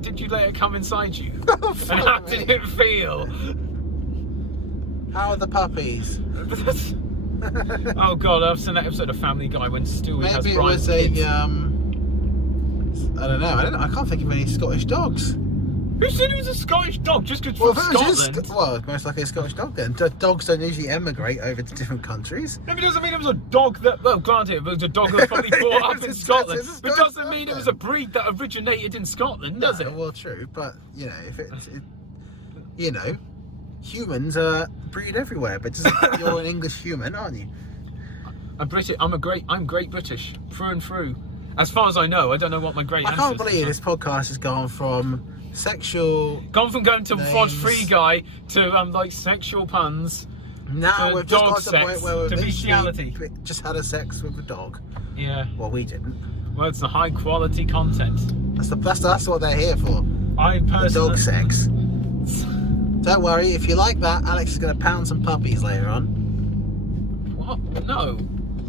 did you let it come inside you? And how did it feel? How are the puppies? Oh god, I've seen that episode of Family Guy when Stewie has Brian's kids. Maybe it was I don't know. I can't think of any Scottish dogs. Who said it was a Scottish dog? Just because from Scotland? Well, it's most likely a Scottish dog then. Dogs don't usually emigrate over to different countries. No, but it doesn't mean it was a dog that, well, granted, it was a dog that was probably brought up in Scotland. But it doesn't mean it was a breed that originated in Scotland, does it? Well, true, but, you know, if humans breed everywhere, but you're an English human, aren't you? I'm British. I'm Great British, through and through. As far as I know, I don't know what my great ancestors. I can't believe this podcast has gone from going to fraud-free guy to like sexual puns. Now we've just got to the point where we've bestiality. Just had a sex with a dog. Yeah. Well, we didn't. Well, it's the high-quality content. That's what they're here for. I personally. The dog sex. Don't worry, if you like that, Alex is going to pound some puppies later on. What? No.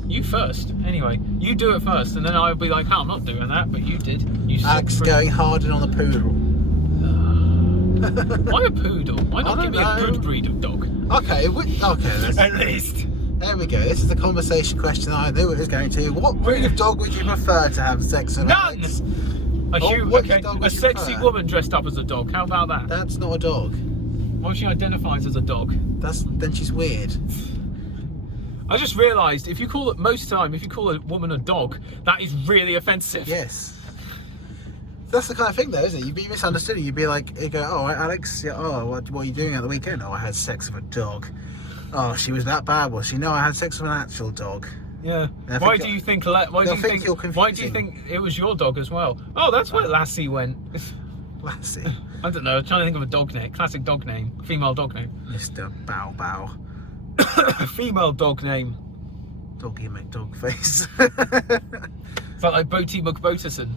You first. Anyway, you do it first, and then I'll be like, I'm not doing that, but you did. Alex is going hard in on the poodle. Why a poodle? Why not give me a good breed of dog? Okay, at least. There we go. This is the conversation question I knew it was going to. What breed of dog would you prefer to have sex with? None! A sexy woman dressed up as a dog. How about that? That's not a dog. Well, she identifies as a dog. Then she's weird. I just realised if you call a woman a dog, that is really offensive. Yes. That's the kind of thing, though, isn't it? You'd be misunderstood. You'd be like, you go, "Oh, Alex, what are you doing at the weekend?" "Oh, I had sex with a dog." "Oh, she was that bad, was she?" "No, I had sex with an actual dog." Yeah. Why do you think it was your dog as well? Oh, that's where Lassie went. Lassie. I don't know. I'm trying to think of a dog name. Classic dog name. Female dog name. Mr. Bow Bow. Female dog name. Doggy McDogface. It's like Boaty McBoaterson.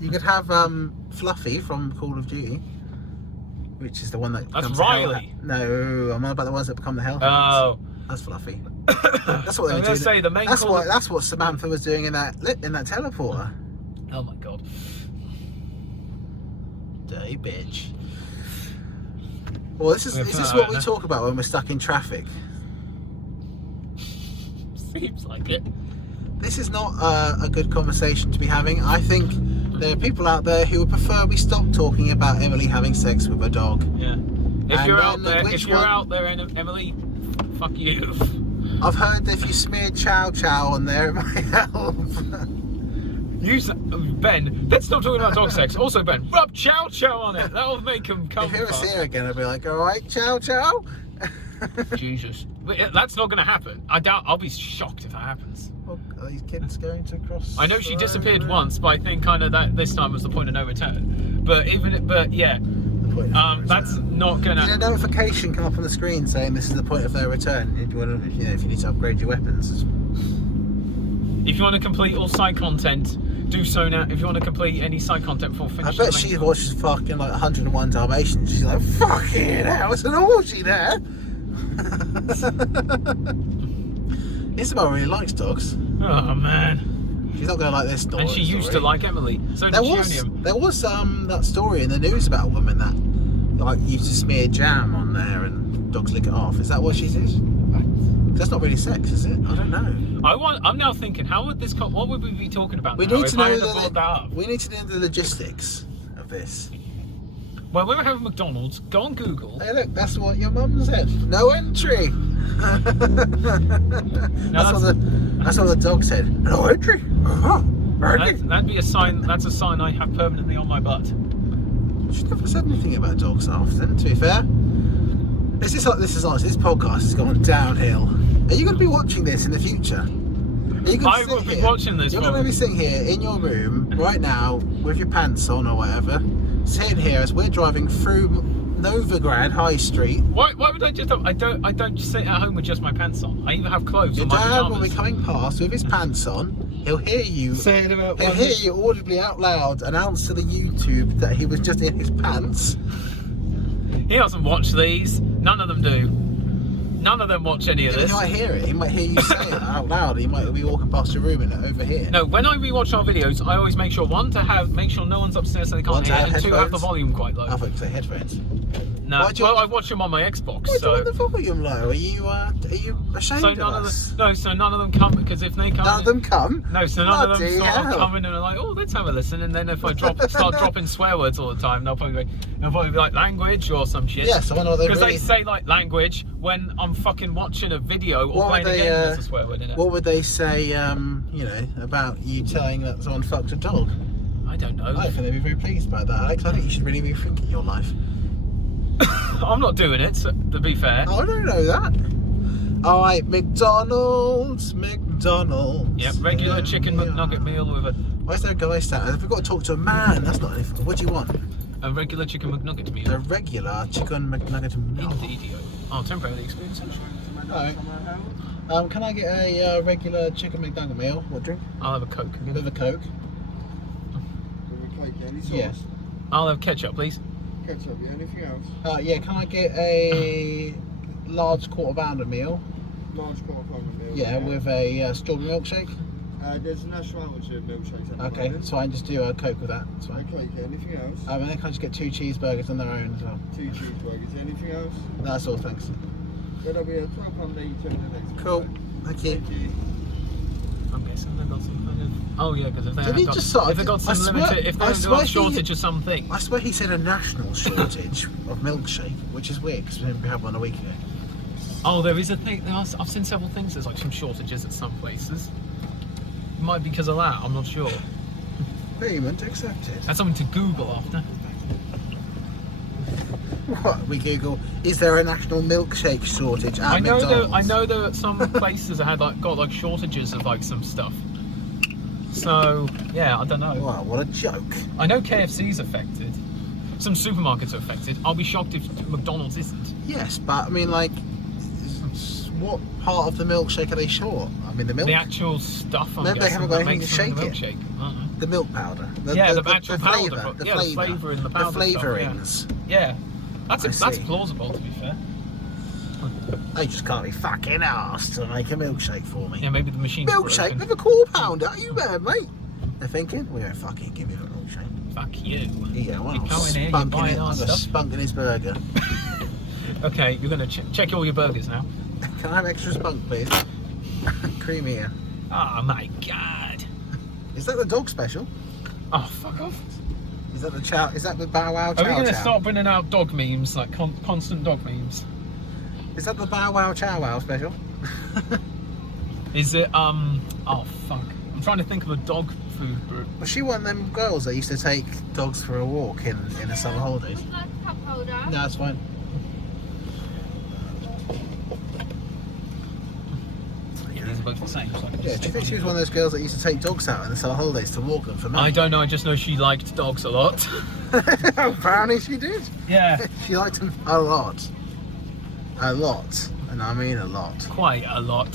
You could have Fluffy from Call of Duty, which is the one that. That's Riley. No, I'm not about the ones that become the Hellhounds. Oh, That's fluffy. That's what they were doing. Say the main. That's what Samantha was doing in that teleporter. Oh my god. Dirty bitch. Well, this is what we talk about when we're stuck in traffic. Seems like it. This is not a good conversation to be having. I think there are people out there who would prefer we stop talking about Emily having sex with a dog. Yeah. If you're out there, Emily, fuck you. I've heard that if you smear chow chow on there, it might help. Ben, let's stop talking about dog sex. Also, Ben, rub chow chow on it. That'll make him come. If he was here again, I'd be like, all right, chow chow. Jesus, that's not going to happen. I'll be shocked if that happens. Well, are these kids going to cross? I know she disappeared once, but I think kind of that this time was the point of no return. But yeah, that's not going to. Did a notification come up on the screen saying this is the point of no return? If you need to upgrade your weapons. If you want to complete all side content, do so now. If you want to complete any side content before finishing. I bet she watches fucking like 101 Dalmatians. She's like, fucking hell, it's an orgy there. Isabel really likes dogs. Oh man. She's not going to like this story. And she used to like Emily. So there was that story in the news about a woman that like used to smear jam on there and dogs lick it off. Is that what she did? That's not really sex, is it? I don't know. I'm now thinking, what would we be talking about? We need to know the logistics of this. Well, when we're having McDonald's, go on Google. Hey, look, that's what your mum said. No entry. That's what the dog said. No entry. That'd be a sign. That's a sign I have permanently on my butt. She never said anything about dogs often. To be fair, this podcast has gone downhill. Are you going to be watching this in the future? I will be watching this. You're going to be sitting here in your room right now with your pants on or whatever, sitting here as we're driving through Novigrad High Street. Why would I just? I don't sit at home with just my pants on. I even have clothes. Your dad will be coming past with his pants on. He'll hear you. He'll hear you audibly out loud announce to the YouTube that he was just in his pants. He doesn't watch these. None of them do. None of them watch any of this. He might hear it. He might hear you say it out loud. He might be walking past your room and over here. No, when I rewatch our videos, I always make sure make sure no one's upstairs so they can't hear, and two, have the volume quite low. I thought you said headphones. No, I watch them on my Xbox. Why do you want the volume low? Are you ashamed of us? So none of them come, because if they come... None of them come? No, so none of them sort of come in and are like, oh, let's have a listen, and then if I start dropping swear words all the time, they'll probably be like language or some shit. Yes, I know because they say like language when I'm fucking watching a video or playing a game with a swear word in it. What would they say, about you telling that someone fucked a dog? I don't know. I think they'd be very pleased about that, Alex. I think you should really be rethinking your life. I'm not doing it, so, to be fair. Oh, I don't know that. Alright, McDonald's. Yep, regular chicken McNugget meal with a... Why is there a guy standing? We've got to talk to a man. That's not anything. What do you want? A regular chicken McNugget meal. A regular chicken McNugget meal. Indeed. Oh, temporarily experience. Alright. Can I get a regular chicken McNugget meal? What drink? I'll have a Coke. With a Coke. Yes. I'll have ketchup, please. Ketchup, yeah. Anything else? Yeah, can I get a large quarter pounder meal? Large quarter pounder meal. Yeah, with a strawberry milkshake. There's a national amateur milkshake. Okay, so I can just do a Coke with that. That's fine. Okay, anything else? And then can I just get 2 cheeseburgers on their own as well? 2 cheeseburgers. Anything else? That's all, thanks. That'll be a £12.82 in the next. Cool. Thank you. I'm guessing they've got some kind of... Oh yeah, because if they've got a shortage of something. I swear he said a national shortage of milkshake, which is weird because we didn't have one a week ago. Oh, there is a thing. I've seen several things. There's like some shortages at some places. It might be because of that. I'm not sure. Payment accepted. That's something to Google after. What we Google? Is there a national milkshake shortage at McDonald's? I know that some places have got shortages of like some stuff. So yeah, I don't know. Wow, what a joke! I know KFC's affected. Some supermarkets are affected. I'll be shocked if McDonald's isn't. Yes, but I mean, like, what part of the milkshake are they short? I mean, the milk. The actual stuff. Maybe they haven't got anything to shake it. I don't know. The milk powder. The actual powder. The flavour in the powder. The flavourings. Yeah. That's plausible, to be fair. They just can't be fucking arsed to make a milkshake for me. Yeah, maybe the machine's Milkshake broken. with a £1/4 pounder? Are you mad, mate? They're thinking, we won't fucking give you a milkshake. Fuck you. Yeah, well, You I'm come in here, you're buying our I'm stuff. spunking his burger. Okay, you're gonna check all your burgers now. Can I have extra spunk, please? Creamier. Oh my god. Is that the dog special? Oh, fuck off. Is that the chow? Is that the Bow Wow Are Chow we gonna Chow? start bringing out dog memes, like constant dog memes? Is that the Bow Wow Chow Wow special? Is it, oh fuck. I'm trying to think of a dog food group. Was she one of them girls that used to take dogs for a walk in the summer holidays? Would you like a cup holder? No, that's fine. Yeah, these are both the same. So I can Yeah, just do you stick think she was one. one of those girls that used to take dogs out in the summer holidays to walk them for I money? don't know, I just know she liked dogs a lot. Apparently she did. Yeah, She liked them a lot. A lot. And I mean a lot. quite a lot.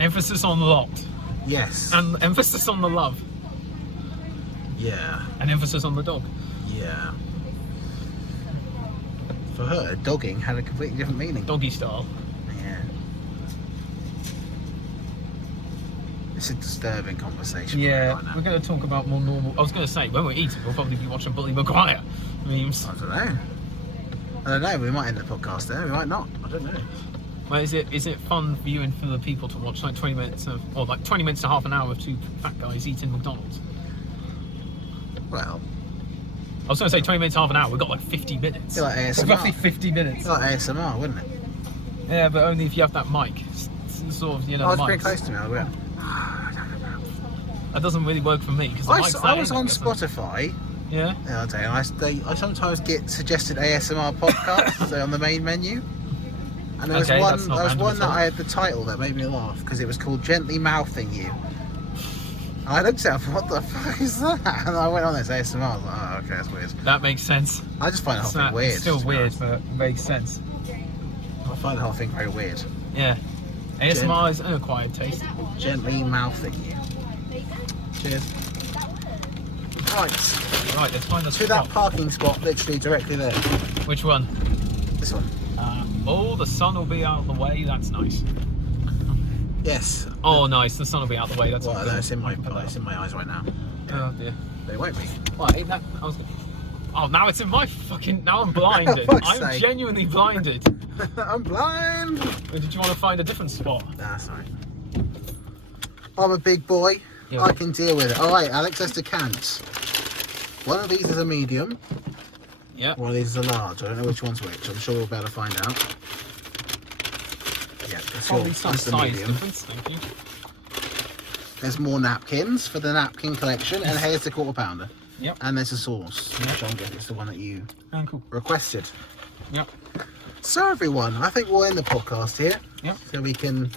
Emphasis on lot. Yes. And emphasis on the love. Yeah. And emphasis on the dog. Yeah. For her, dogging had a completely different meaning. Doggy style. Yeah. It's a disturbing conversation. Yeah, right now. we're going to talk about more normal. I was going to say, when we're eating, we'll probably be watching Bully Maguire memes. I don't know. I don't know. We might end the podcast there. We might not. I don't know. Well, is it fun viewing for the people to watch like 20 minutes of, or like 20 minutes to half an hour of two fat guys eating McDonald's? Well, I was going to say 20 minutes, half an hour. We've got like 50 minutes. feel like ASMR. Roughly 50 minutes. it's like ASMR, wouldn't it? Yeah, but only if you have that mic. It's sort of, you know, Oh, the it's pretty mics. close to me. I will. That doesn't really work for me because I was on Spotify Yeah. the other day, and I sometimes get suggested ASMR podcasts so on the main menu. And there was Okay, one, that's not there was random one at that all. I had the title that made me laugh because it was called "Gently Mouthing You." And I looked at it, what the fuck is that? And I went on this ASMR. I was like, oh, okay, that's weird. That makes sense. I just find the whole It's, thing not, weird. it's still to be weird, honest. but it makes sense. I find the whole thing very weird. Yeah. ASMR is an acquired taste. Gently mouthing you. Cheers. Right, Right, let's find the to that spot. parking spot, literally directly there. Which one? This one. Oh, the sun will be out of the way. That's nice. Yes. Oh, nice. The sun will be out of the way. That's Well, all no, good. it's in my eyes right now. Oh dear. They won't be. What? Ain't that? I was. Oh, now it's in my fucking. Now I'm blinded. Fuck's I'm sake. genuinely blinded. I'm blind. Or did you want to find a different spot? That's alright. I'm a big boy. Yeah. I can deal with it. Alright, Alex, let's decant. One of these is a medium. Yeah. One of these is a large. I don't know which one's which. I'm sure we'll be able to find out. Yeah, that's Probably some that's the size medium. difference. Thank you. There's more napkins for the napkin collection, and here's the £1/4 pounder. Yep. And there's a sauce, Yep. which I'm guessing is the one that you And cool. requested. Yep. So everyone, I think we'll end the podcast here. Yep. So we can,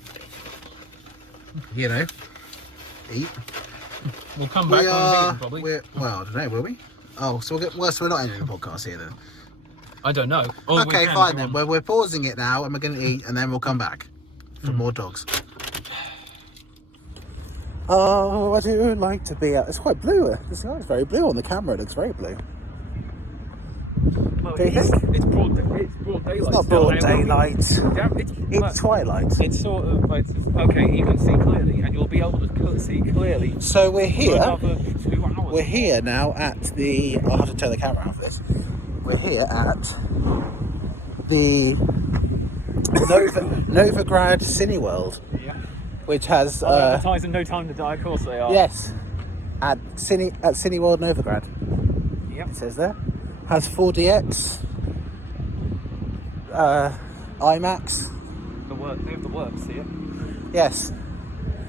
you know, eat. We'll come back We on are. vegan probably. Well, I don't know. Will we? Oh, so we'll get. Well, so we're not ending the podcast here then. I don't know. Or we Okay, can fine if you then. want. We're pausing it now, and we're going to eat, and then we'll come back for more dogs. Oh, I do like to be out. It's quite blue. The sky is very blue on the camera. It looks very blue. Well, Do you think? It's broad daylight. It's not broad daylight. It's It's twilight. It's sort of like, okay, you can see clearly, and you'll be able to see clearly So we're for here. another 2 hours. We're here now at the. I'll have to turn the camera off this. We're here at the Novigrad Cineworld, Yeah. which has Advertising No Time to Die, of course they are. yes, at Cineworld Novigrad. Yep. It says there has 4DX, IMAX. They have the works here. Yes,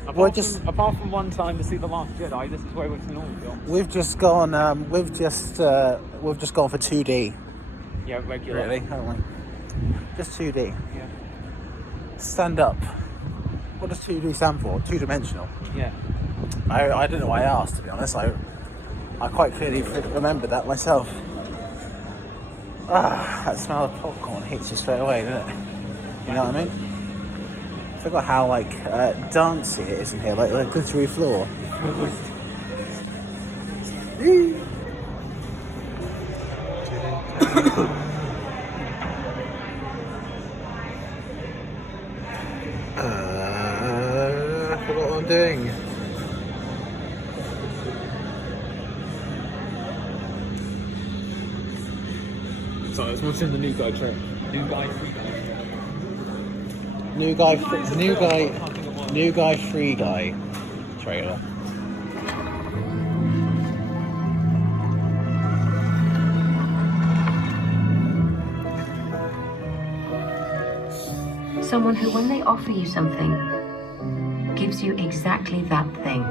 Apart from one time to see The Last Jedi, this is where we've seen all the films. we've just gone. We've just gone for 2D. Yeah, regular. Really, haven't we? Just 2D. Yeah. Stand up. What does 2D stand for? Two dimensional. Yeah. I don't know why I asked, to be honest. I quite clearly remembered that myself. That smell of popcorn hits you straight away, doesn't it? You know what I mean? I forgot how dancey it is in here, like a glittery floor. I'm doing. So I was watching the New Guy trailer. New Guy, Free Guy. New Guy, Free Guy trailer. Someone who, when they offer you something, gives you exactly that thing.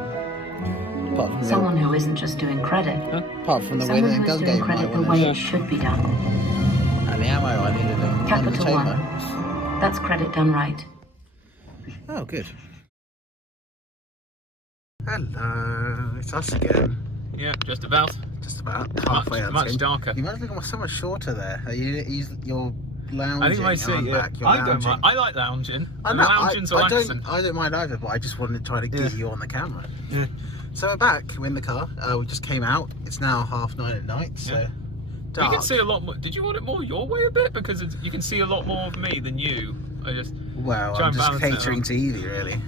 Someone who isn't just doing credit. Apart from the Someone winning who's gun doing game, credit the way it should be done. and the ammo I needed on the Capital One. chamber. That's credit done right. Oh, good. Hello, it's us again. Yeah, just about. Just about halfway out. Much darker. You must look so much shorter there. You're lounging. I think my seat. on Yeah. back. You're I don't lounging. mind. I like lounging. I And know, lounging's I relaxing. don't mind either, but I just wanted to try to get you on the camera. Yeah. So we're back. We're in the car. We just came out. It's now 9:30 at night, so Yeah. dark. You can see a lot more. Did you want it more your way a bit? Because you can see a lot more of me than you. I just. Well, try I'm and just balance it catering out. to Evie, really.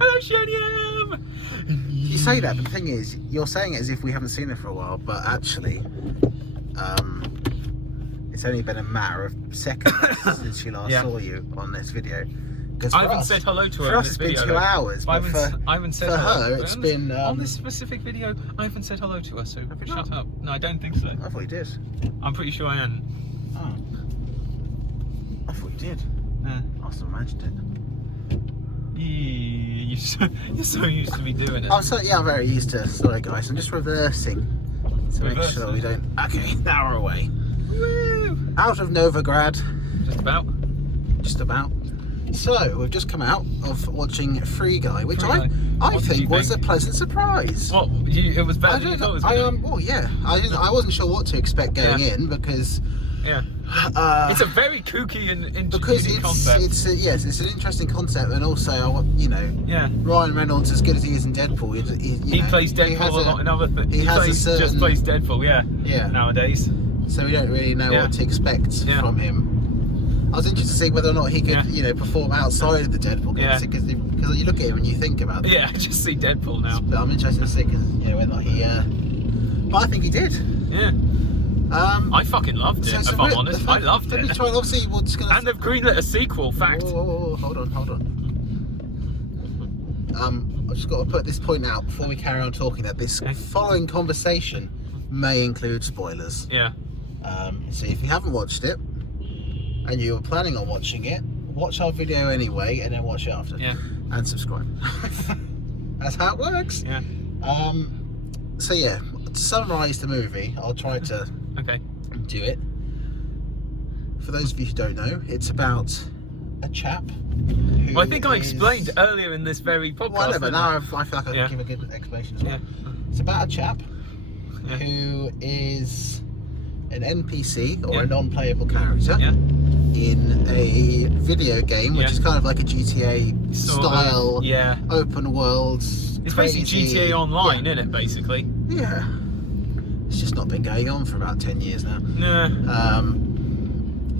Hello, Shaniam! You say that, but the thing is, you're saying it as if we haven't seen her for a while, but actually, it's only been a matter of seconds since she last saw you on this video. Because I haven't said hello to her for in us, this it's been video. 2 hours, but I haven't said for hello. her, it's been. on this specific video, I haven't said hello to her, so Have you shut not? up. No, I don't think so. I thought you did. I'm pretty sure I am. Oh. I thought you did. Yeah. I must have imagined it. You're so used to me doing it. I'm very used to. Sorry, guys. I'm just reversing to make sure Reversing? we don't. Okay, now we're away. Woo! Out of Novigrad, Just about. just about. So we've just come out of watching Free Guy, which Free Guy. I What did think you was a think? pleasant surprise. What? It was better I than you don't thought it was know. going to be. Well, yeah. I wasn't sure what to expect going in because. Yeah. It's a very kooky and Because unique concept. it's an interesting concept, and also Yeah. Ryan Reynolds, as good as he is in Deadpool, He plays Deadpool a lot in other things. he has a just certain- plays Deadpool, Yeah. nowadays. So we don't really know Yeah. what to expect Yeah. from him. I was interested to see whether or not he could, Yeah. perform outside of the Deadpool Yeah. because you look at him and you think about it. Yeah, I just see Deadpool now. But I'm interested to see because whether he. But I think he did. Yeah. I fucking loved it, if I'm honest. I loved Let me it. try. Obviously, we're just gonna. And they've greenlit a sequel, fact. Whoa, hold on. I've just got to put this point out before we carry on talking that this Okay. following conversation may include spoilers. Yeah. So if you haven't watched it and you were planning on watching it, watch our video anyway and then watch it after. Yeah. And subscribe. That's how it works. Yeah. So yeah, to summarise the movie, I'll try to Okay. do it. For those of you who don't know, it's about a chap who Well, I think I is- explained earlier in this very podcast. Well, no, but didn't now I? I feel like I Yeah. can give a good explanation as well. Yeah. It's about a chap Yeah. who is an NPC or Yeah. a non-playable character Yeah. in a video game, which Yeah. is kind of like a GTA Sort of, style yeah. open world. It's basically GTA Online, yeah. isn't it, basically? Yeah. It's just not been going on for about 10 years now. Nah.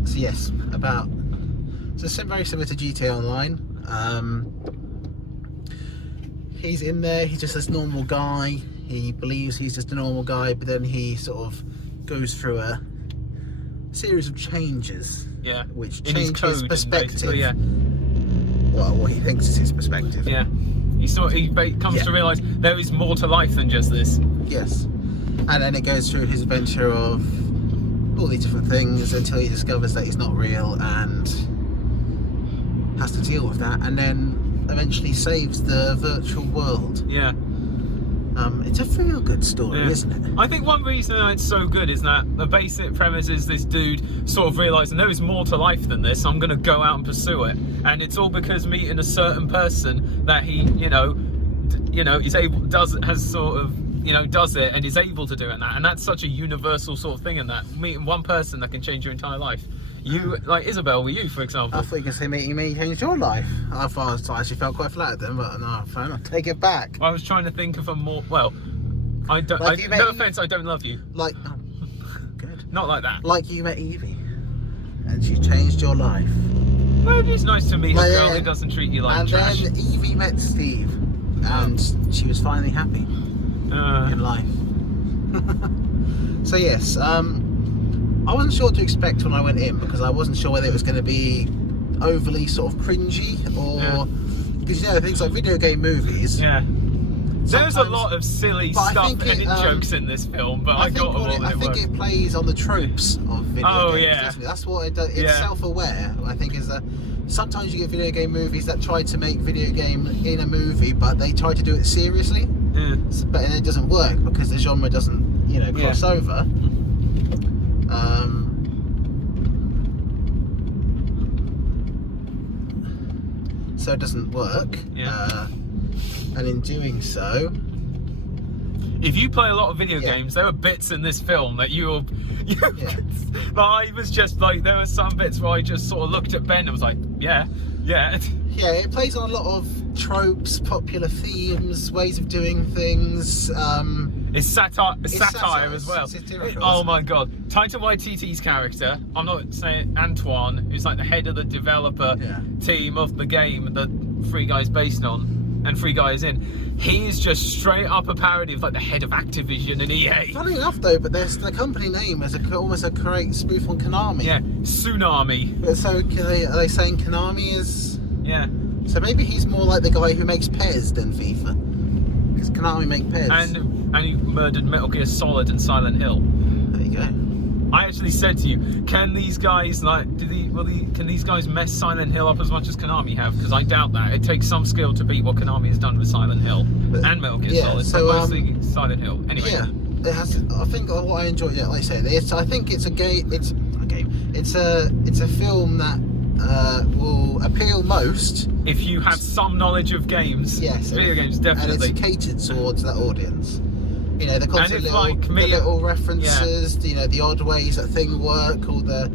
So yes, very similar to GTA Online. He's in there, he's just this normal guy. He believes he's just a normal guy, but then he sort of goes through a series of changes Yeah. which In his change code, his and perspective. basically, yeah. Well, what he thinks is his perspective. Yeah. He comes Yeah. to realise there is more to life than just this. Yes. And then it goes through his adventure of all these different things until he discovers that he's not real and has to deal with that, and then eventually saves the virtual world. Yeah. It's a feel good story, Yeah. isn't it? I think one reason that it's so good is that the basic premise is this dude sort of realising there is more to life than this. I'm going to go out and pursue it, and it's all because meeting a certain person that he, is able does it and is able to do it. And that's such a universal sort of thing. In that meeting one person that can change your entire life. You like Isabel, were you, for example? I thought you could say meeting me changed your life. I actually felt quite flattered then, but no, fine, I'll take it back. I was trying to think of a more I don't. Like you no met- offense, I don't love you. Like, oh, good. Not like that. Like you met Evie, and she changed your life. Maybe it's nice to meet a Well, girl yeah. who doesn't treat you like And trash. then Evie met Steve, and she was finally happy in life. So yes, I wasn't sure what to expect when I went in, because I wasn't sure whether it was going to be overly sort of cringy, or because things like video game movies. Yeah. There's a lot of silly stuff and jokes in this film, but I think it plays on the tropes of video games. Definitely. That's what it does. It's self-aware. I think is that sometimes you get video game movies that try to make video game in a movie, but they try to do it seriously. But it doesn't work because the genre doesn't, cross over. So it doesn't work. And in doing so, if you play a lot of video games, there are bits in this film that I was just like, there were some bits where I just sort of looked at Ben and was like, yeah, it plays on a lot of tropes, popular themes, ways of doing things. It's satire as well. Oh my god, Taika Waititi's character, I'm not saying Antoine, who's like the head of the developer team of the game that Free Guy's based on, and Free Guy is in, he's just straight up a parody of like the head of Activision and EA. Funny enough though, but there's the company name is almost a correct spoof on Konami. Yeah, Tsunami. So are they saying Konami is? Yeah. So maybe he's more like the guy who makes Pez than FIFA, because Konami make Pez. And he murdered Metal Gear Solid and Silent Hill. There you go. I actually said to you, can these guys can these guys mess Silent Hill up as much as Konami have? Because I doubt that. It takes some skill to beat what Konami has done with Silent Hill and Metal Gear Solid, but mostly Silent Hill. Anyway. Yeah, it has. I think what I enjoy, like I said, I think it's a game. It's a film that will appeal most if you have some knowledge of games. Yes, video games definitely. And it's catered towards that audience. The constant little references, the odd ways that things work, all the,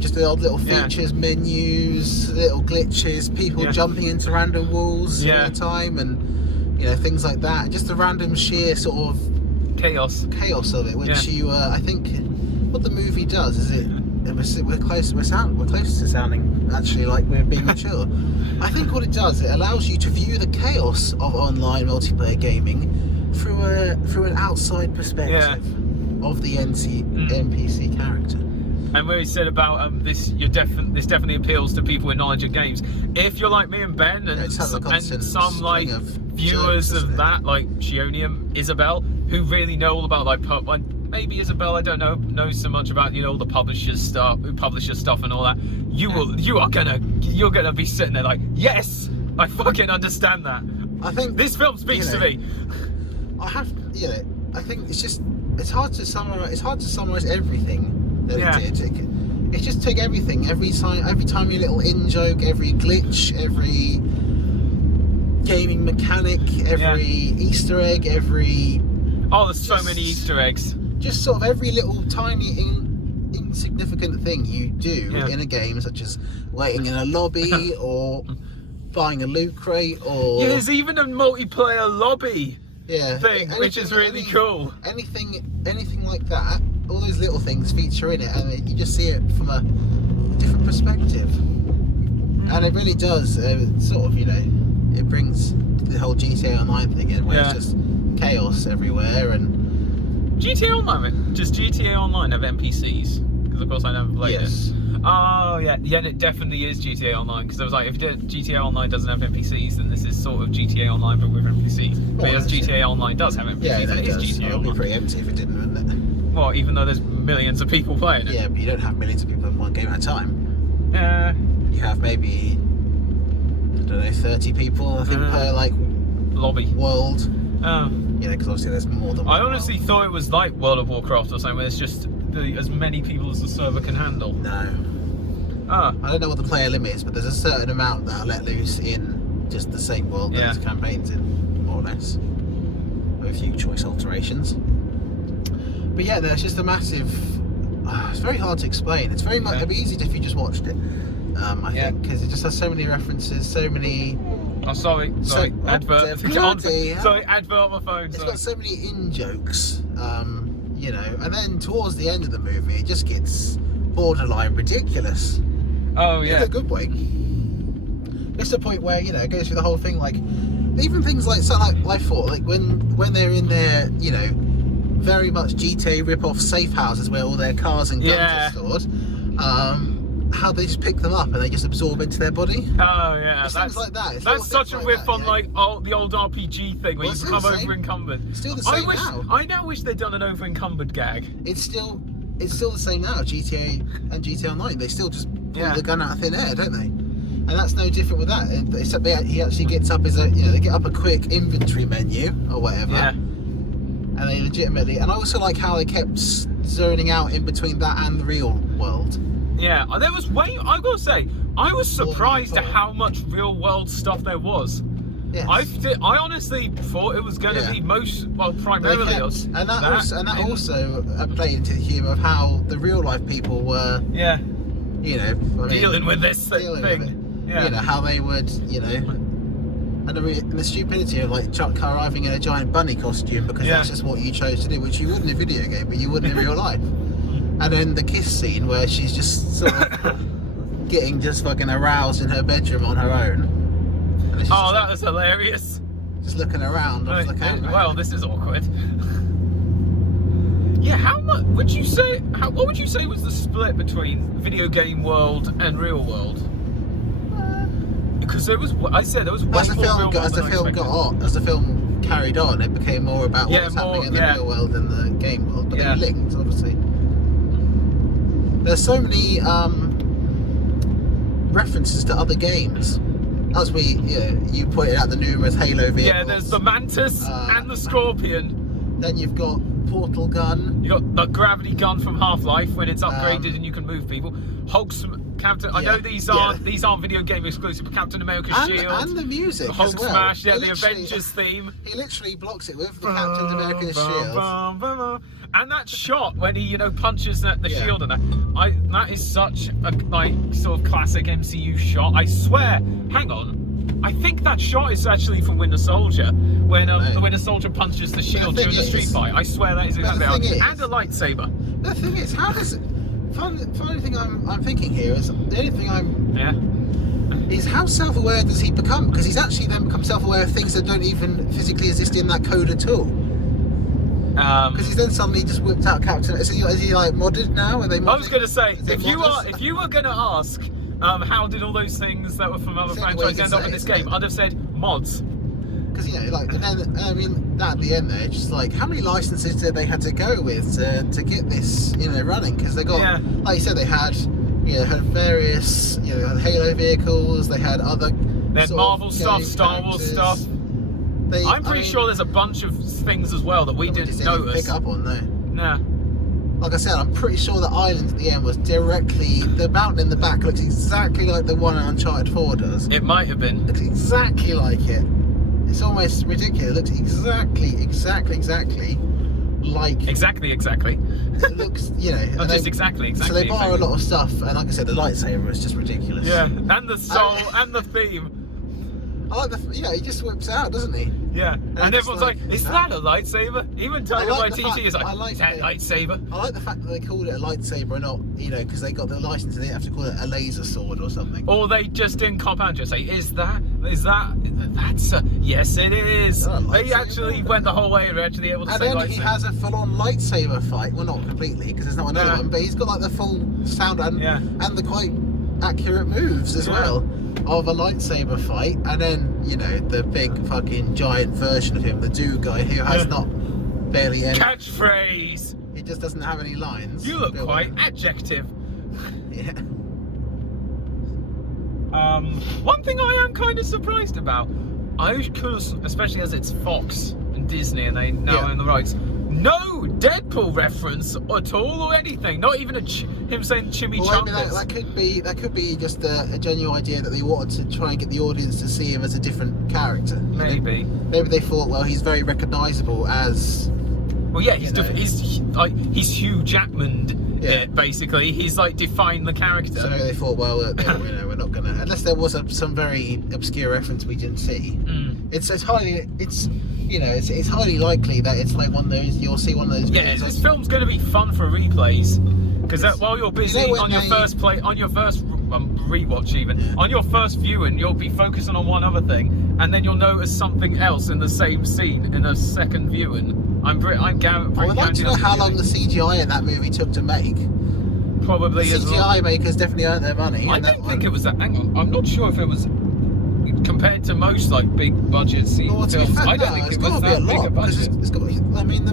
just the odd little features, menus, little glitches, people jumping into random walls all the time, and things like that. Just the random sheer sort of chaos of it, which I think what the movie does is we're close to sounding actually like we're being mature. I think what it does, it allows you to view the chaos of online multiplayer gaming through an outside perspective of the NPC character. And where he said about this definitely appeals to people with knowledge of games. If you're like me and Ben and some like viewers of that, like Shionium, Isabel, who really know all about like maybe Isabel, I don't know so much about all the publisher stuff and all that. You're gonna be sitting there like, yes, I fucking understand that. I think this film speaks to me. I think it's hard to summarize everything that it did. It just took everything, every tiny little in-joke, every glitch, every gaming mechanic, every Easter egg, there's so many Easter eggs. Just sort of every little tiny insignificant thing you do in a game, such as waiting in a lobby or buying a loot crate, or there's even a multiplayer lobby thing, which is really cool. Anything like that, all those little things feature in it, and you just see it from a different perspective. And it really does sort of, it brings the whole GTA Online thing in, where it's just chaos everywhere. And GTA Online, does GTA Online have NPCs? Because of course I never played it. Oh yeah, it definitely is GTA Online, because I was like, if GTA Online doesn't have NPCs, then this is sort of GTA Online but with NPCs. But GTA Online does have NPCs, and it is GTA Online. It would be pretty empty if it didn't, wouldn't it? Well, even though there's millions of people playing it. Yeah, but you don't have millions of people in one game at a time. You have maybe, 30 people, I think, per like lobby world. Because obviously there's more than one. I honestly thought it was like World of Warcraft or something, where it's just as many people as the server can handle. No. I don't know what the player limit is, but there's a certain amount that are let loose in just the same world that there's campaigns in, more or less, with a few choice alterations. But there's just a massive. It's very hard to explain. It's very much. It'd be easy if you just watched it. I think, because it just has so many references, so many. Oh, sorry, advert. Sorry, advert on my phone. It's got so many in-jokes, and then towards the end of the movie, it just gets borderline ridiculous. Oh, yeah. In a good way. It's the point where, it goes through the whole thing, like, even things like I thought like when they're in their, you know, very much GTA rip-off safe houses where all their cars and guns are stored, how they just pick them up and they just absorb into their body. Oh yeah, It's things like that. It's that's such a like whiff that, on yeah. like the old RPG thing where you become over-encumbered. Still the same now. I now wish they'd done an over-encumbered gag. It's still the same now. GTA and GTA Online, they still just pull the gun out of thin air, don't they? And that's no different with that. Except he actually gets up as a, you know, they get up a quick inventory menu or whatever. Yeah. And they legitimately, and I also like how they kept zoning out in between that and the real world. Yeah, there was I gotta say, I was surprised at how much real world stuff there was. Yes. I honestly thought it was going to be primarily us. And that also played into the humour of how the real life people were. Yeah. You know, dealing with this thing. Yeah. You know how they would, you know. And the stupidity of like Chuck arriving in a giant bunny costume because that's just what you chose to do, which you would in a video game, but you wouldn't in real life. And then the kiss scene where she's just sort of getting just fucking aroused in her bedroom on her own. And it's just that was hilarious. Just looking around off the camera. Well, this is awkward. Yeah, how much would you say? What would you say was the split between video game world and real world? Because there was way as the more film as the film carried on, it became more about what was happening in the real world than the game world. But they're linked, obviously. There's so many references to other games. As you pointed out, the numerous Halo vehicles. Yeah, there's the Mantis and the Scorpion. Then you've got Portal Gun. You got the gravity gun from Half-Life when it's upgraded and you can move people. Hulk's Captain. I know these aren't video game exclusive, but Captain America's shield and the music. Hulk as well. smash. Yeah, the Avengers theme. He literally blocks it with the Captain America's shield. And that shot when he, punches the shield and that is such a sort of classic MCU shot. I swear. Hang on. I think that shot is actually from Winter Soldier when the Winter Soldier punches the shield during the street fight. I swear that is exactly how. And a lightsaber. The thing is, how does it? Funny thing I'm thinking here is the only thing is how self-aware does he become? Because he's actually then become self-aware of things that don't even physically exist in that code at all. Because he's then suddenly just whipped out Captain. Is he like modded now? Are they modded? I was going to say, if you were going to ask, how did all those things that were from other franchises end up in this game? I'd have said mods. Because and then I mean that at the end there, just like how many licenses did they had to go with to get this running? Because they got like you said, they had had various Halo vehicles, they had other. They had Marvel stuff, Star Wars stuff. I'm pretty sure there's a bunch of things as well that we didn't notice. Pick up on though. Nah. Like I said, I'm pretty sure the island at the end was directly the mountain in the back looks exactly like the one in Uncharted 4 does. It might have been. Looks exactly like it. It's almost ridiculous. It looks exactly like. Exactly. It looks, Not just exactly. So they borrow a lot of stuff, and like I said, the lightsaber is just ridiculous. Yeah, and the soul and the theme. I like he just whips out, doesn't he? Yeah, and everyone's like, is that a lightsaber? Even Tiger YTT is like, is that a lightsaber? I like the fact that they called it a lightsaber and not, because they got the license and they have to call it a laser sword or something. Or they just didn't cop out and just say, that's a, yes it is. They actually went the whole way and were actually able to say lightsaber. And then he has a full-on lightsaber fight. Well, not completely, because there's not another one, but he's got like the full sound and the quite accurate moves as well of a lightsaber fight. And then the big fucking giant version of him, the dude guy, who has barely any catchphrase. He just doesn't have any lines. You look quite adjective. Yeah. One thing I am kind of surprised about, especially as it's Fox and Disney and they now own the rights, no Deadpool reference at all or anything. Not even him saying chimichangas. Well, that could be just a genuine idea that they wanted to try and get the audience to see him as a different character. Maybe they thought, well, he's very recognisable as. Well, yeah, he's Hugh Jackman. Yeah. Basically, he's like defined the character. So maybe they thought, well, we're not gonna, unless there was some very obscure reference we didn't see. It's highly likely that it's like one of those, you'll see one of those videos. Yeah, this film's going to be fun for replays. Because while you're busy You know on your first rewatch even, Yeah. on your first viewing, you'll be focusing on one other thing, and then you'll notice something else in the same scene in a second viewing. I would like to know how long the CGI in that movie took to make. Probably the as CGI long. makers definitely earned their money. I don't think it was that. Hang on, I'm not sure if it was compared to most like big budget films. I don't think it was that big a budget. It's got, I mean,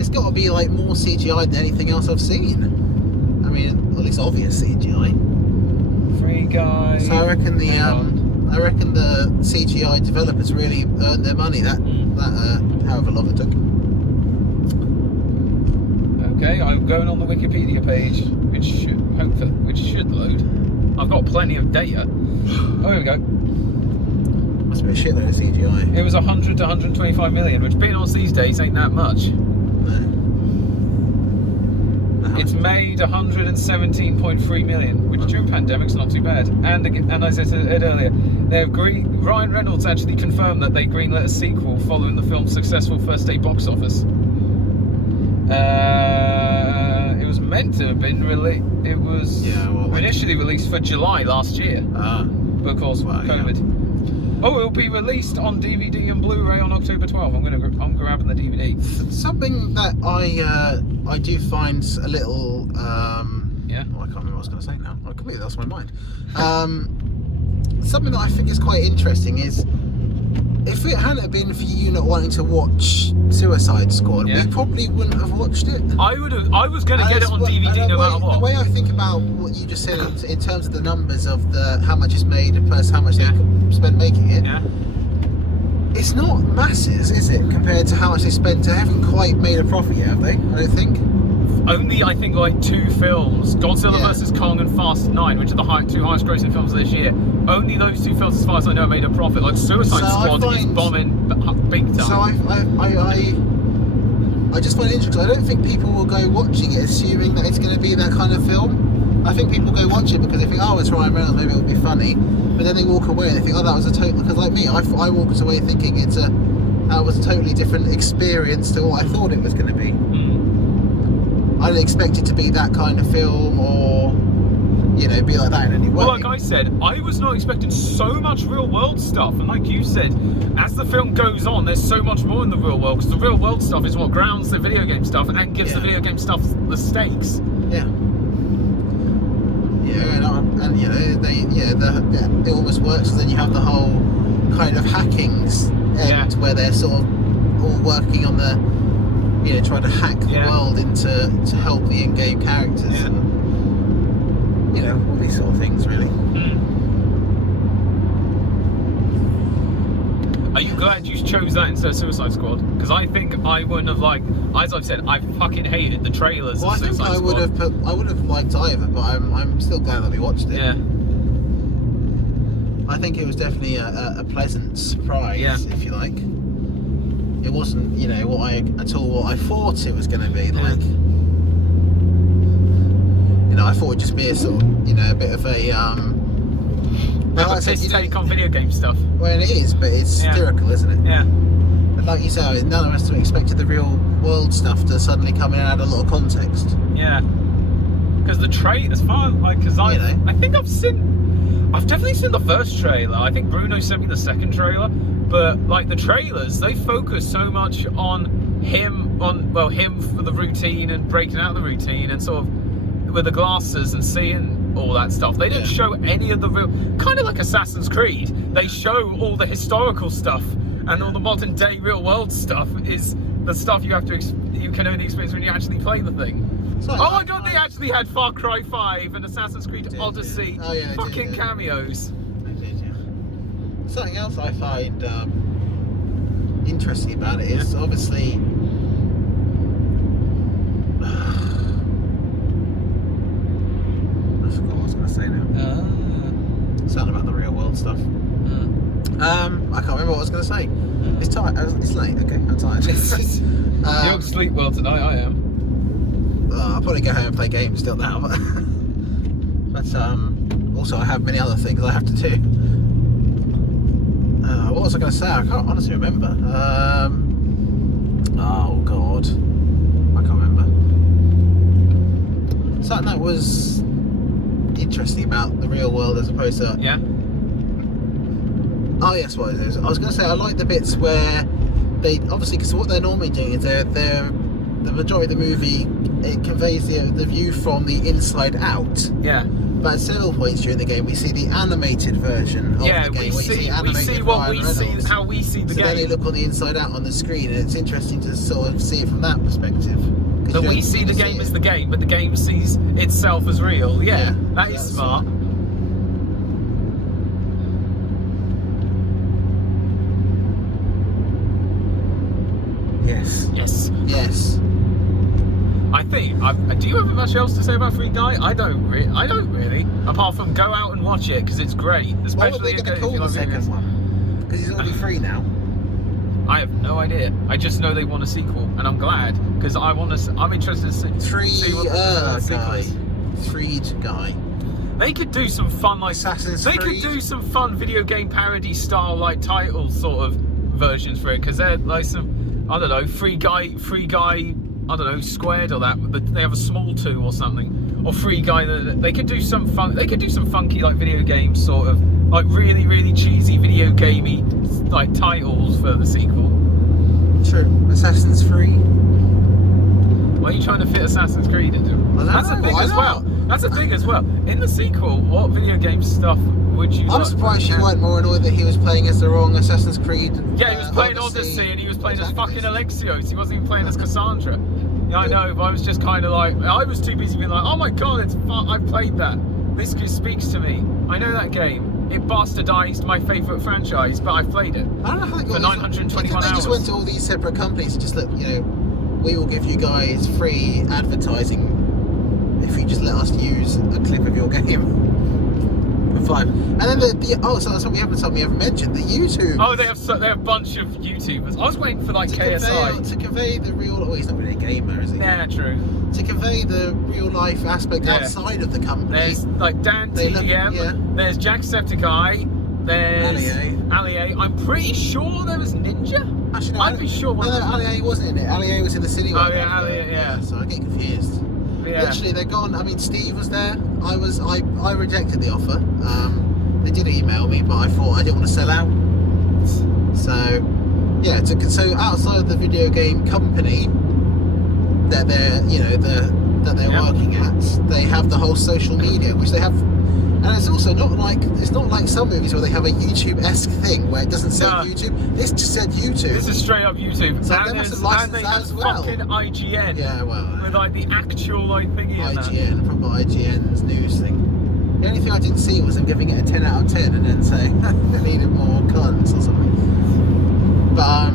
it's got to be like more CGI than anything else I've seen. I mean, at least obvious CGI. Free Guy. So I reckon the CGI developers really earned their money. That however long it took. Okay, I'm going on the Wikipedia page, which should load. I've got plenty of data. Oh, here we go. Must be a shitload of CGI. It was 100 to 125 million, which being honest these days ain't that much. No. It's made 117.3 million, which during pandemic's not too bad. And as I said earlier, Ryan Reynolds actually confirmed that they greenlit a sequel following the film's successful first day box office. It was meant to have been released. It was initially released for July last year, but of course COVID. Yeah. Oh, it'll be released on DVD and Blu-ray on October 12th. I'm grabbing the DVD. Something that I do find a little yeah. Oh, I can't remember what I was going to say now. I completely lost my mind. Something that I think is quite interesting is, if it hadn't been for you not wanting to watch Suicide Squad, we probably wouldn't have watched it. I was going to get it on DVD no matter what. The way I think about what you just said in terms of the numbers of how much it's made plus how much they spend making it, it's not masses, is it, compared to how much they spent? They haven't quite made a profit yet, have they? I don't think. Only, I think, like 2 films, Godzilla vs. Kong and Fast 9, which are the 2 highest grossing films of this year. Only those 2 films, as far as I know, made a profit. Like Suicide Squad is bombing big time. So I just find it interesting, because I don't think people will go watching it assuming that it's going to be that kind of film. I think people go watch it because they think, oh, it's Ryan Reynolds, maybe it'll be funny. But then they walk away and they think, oh, that was a total... Because like me, I walked away thinking that was a totally different experience to what I thought it was going to be. I didn't expect it to be that kind of film, or be like that in any way. Well, like I said, I was not expecting so much real world stuff, and like you said, as the film goes on, there's so much more in the real world, because the real world stuff is what grounds the video game stuff and gives the video game stuff the stakes. Yeah. And it almost works. So then you have the whole kind of hackings end where they're sort of all working on the, trying to hack the world to help the in-game characters and all these sort of things, really. Are you glad you chose that instead of Suicide Squad? Because I think I wouldn't have liked. As I've said, I fucking hated the trailers. Well, of Suicide I would have liked either, but I'm still glad that we watched it. Yeah. I think it was definitely a pleasant surprise, if you like. It wasn't, what I thought it was going to be. Like, I thought it'd just be a sort of, a bit of a take on video game stuff. Well, it is, but it's satirical, isn't it? Yeah. But like you said, none of us expected the real world stuff to suddenly come in and add a lot of context. Yeah. Because the trailer, as far like, because I think I've definitely seen the first trailer. I think Bruno sent me the second trailer, but like the trailers, they focus so much on him for the routine and breaking out the routine and sort of with the glasses and seeing all that stuff. They didn't show any of the real, kind of like Assassin's Creed. They show all the historical stuff and all the modern day real world stuff is the stuff you can only experience when you actually play the thing. Oh my god, they actually had Far Cry 5 and Assassin's Creed Odyssey fucking cameos. They did, yeah. Something else I find interesting about it is obviously I forgot what I was going to say now. Something about the real world stuff. I can't remember what I was going to say. It's tired. It's late. Okay, I'm tired. You don't sleep well tonight. I am. I'll probably go home and play games still now, but also I have many other things I have to do. What was I going to say? I can't honestly remember. Oh god, I can't remember. something that was interesting about the real world as opposed to. Yeah. Oh yes, what it is. I was going to say I like the bits where they obviously, because what they're normally doing is they're the majority of the movie, it conveys the view from the inside out. Yeah. But at several points during the game, we see the animated version of the game. we see how we see the game. Then they look on the inside out on the screen, and it's interesting to sort of see it from that perspective. But we see the game as the game, but the game sees itself as real. Yeah, that is smart. Yes. Yes. Yes. I think. Do you have much else to say about Free Guy? I don't really. Apart from go out and watch it because it's great. Especially what were they going to call the second one? Because he's already free now. I have no idea. I just know they want a sequel, and I'm glad because I'm interested to see what the sequel is. Freed Guy. They could do some fun like Assassin's They Creed. could do some fun video game parody style like title sort of versions for it because they're like some I don't know Free Guy I don't know Squared or that they have a small 2 or something or Free Guy. They could do some fun. They could do some funky like video game sort of like really really cheesy video gamey like titles for the sequel. True. Assassin's Creed. Why are you trying to fit Assassin's Creed into it? That's the thing as well. That's the thing as well. In the sequel, what video game stuff would you? I'm surprised you weren't more annoyed that he was playing as the wrong Assassin's Creed. Yeah, he was playing Odyssey and he was playing as fucking Alexios. He wasn't even playing as Cassandra. Yeah, I know, but I was just kind of like, I was too busy being like, oh my god, it's fun. I played that. This speaks to me. I know that game. It bastardized my favourite franchise, but I've played it. I don't know how they got for 921 hours. They just went to all these separate companies and just let we will give you guys free advertising if you just let us use a clip of your game. For $5. And then so that's what we haven't mentioned, the YouTube. Oh, they have a bunch of YouTubers. I was waiting for like KSI. To convey the real, well, he's not really a gamer, is he? Yeah, true. To convey the real life aspect outside of the company. There's like Dan TDM, there's Jacksepticeye, there's Allier. I'm pretty sure there was Ninja. Actually, no, I'd be sure one. No, Allier wasn't in it. Allier was in the city. Oh yeah, Allier, yeah. So I get confused. Yeah. Literally, they're gone. I mean, Steve was there. I rejected the offer. They did email me, but I thought I didn't want to sell out. So, yeah. So outside of the video game company that they're working at, they have the whole social media, which they have. And it's also not like some movies where they have a YouTube-esque thing where it doesn't say YouTube. This just said YouTube. This is straight up YouTube. So they must have licensed that as well. Fucking IGN. Yeah, well. With like the actual thingy in that. IGN, probably IGN's news thing. The only thing I didn't see was them giving it a 10 out of 10 and then saying they needed more cunts or something. But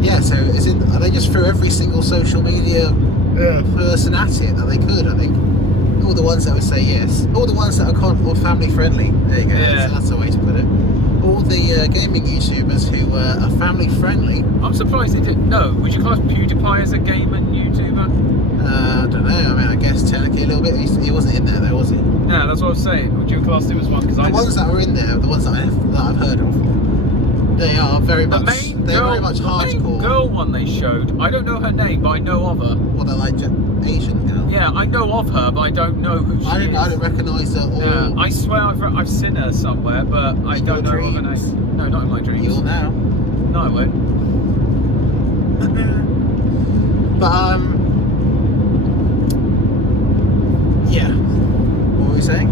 yeah. So they just threw every single social media person at it that they could. I think. All the ones that would say yes. All the ones that are family friendly. There you go. Yeah. That's the way to put it. All the gaming YouTubers who are family friendly. I'm surprised they didn't. No, would you class PewDiePie as a gamer YouTuber? I don't know. I mean, I guess technically a little bit. He wasn't in there though, was he? No, that's what I was saying. Would you class him as one? The ones that are in there, the ones that I've heard of, they are very much. They're very much hardcore. The main girl one they showed. I don't know her name, but I know of her. Well, they're like Asian girl. Yeah, I know of her, but I don't know who she is. I don't recognise her. Or yeah, I swear I've seen her somewhere, but I don't know of her name. No, not in my dreams. You will now. No, I won't. But yeah. What were we saying?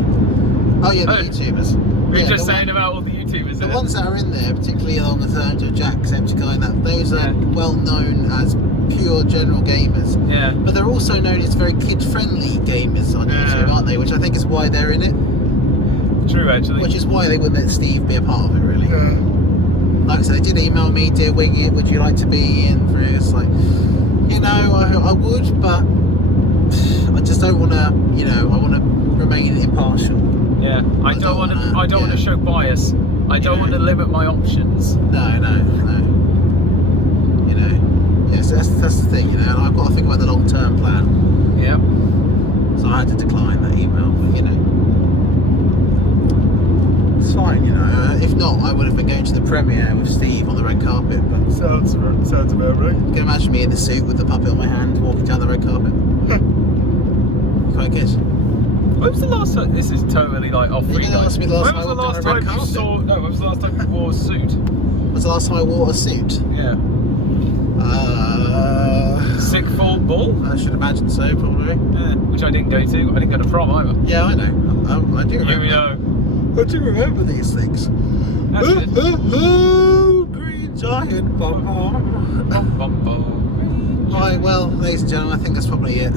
Oh yeah, the YouTubers. We were just saying about all the YouTubers. The ones that are in there, particularly along the terms of Jacksepticeye, those are well known as pure general gamers. Yeah. But they're also known as very kid-friendly gamers on YouTube, aren't they? Which I think is why they're in it. True, actually. Which is why they wouldn't let Steve be a part of it, really. Yeah. Like I said, they did email me, dear Wing It, would you like to be in for it? It's like, I would, but I just don't want to, I want to remain impartial. Yeah, I don't want to show bias. I don't want to limit my options. No. Yes, that's the thing, and I've got to think about the long-term plan. Yeah. So I had to decline that email, but it's fine, If not, I would have been going to the premiere with Steve on the red carpet. But Sounds about right. you can imagine me in the suit with the puppet on my hand, walking down the red carpet. quite good. When was the last time? This is totally like off. You didn't ask me last when time was the I last walked on a time red you carpet. saw? No, when was the last time you wore a suit? Was the last time I wore a suit? Yeah. Sixth form ball? I should imagine so, probably. Yeah, which I didn't go to. I didn't go to prom either. Yeah, I know. I do remember. Here we go. I do remember these things. That's it. Green giant. Bum, bum, bum. Right, well, ladies and gentlemen, I think that's probably it.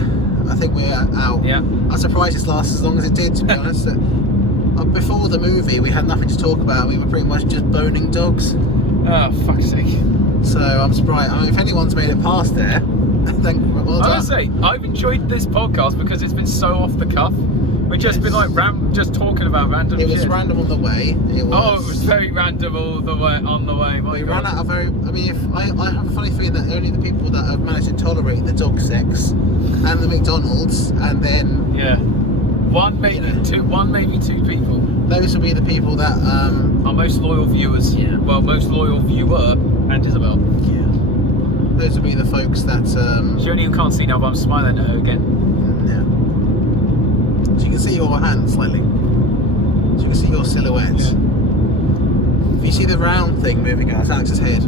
I think we're out. Yeah. I'm surprised it's lasted as long as it did, to be honest. Before the movie, we had nothing to talk about. We were pretty much just boning dogs. Oh, fuck's sake. So I'm surprised. I mean, if anyone's made it past there, then well done. I would say I've enjoyed this podcast because it's been so off the cuff. We've just been like just talking about random It was shit. random on the way. It was very random on the way. My we God. ran out of very. I mean, I have a funny feeling that only the people that have managed to tolerate the dog sex and the McDonald's, and then Yeah. One maybe two people. those will be the people that Our most loyal viewers. Yeah. Well, most loyal viewer and Isabel. those will be the folks that She only can't see now, but I'm smiling at her again. yeah. So you can see your hand slightly. So you can see your silhouette. Yeah. If you see the round thing moving out, that's Alex's head.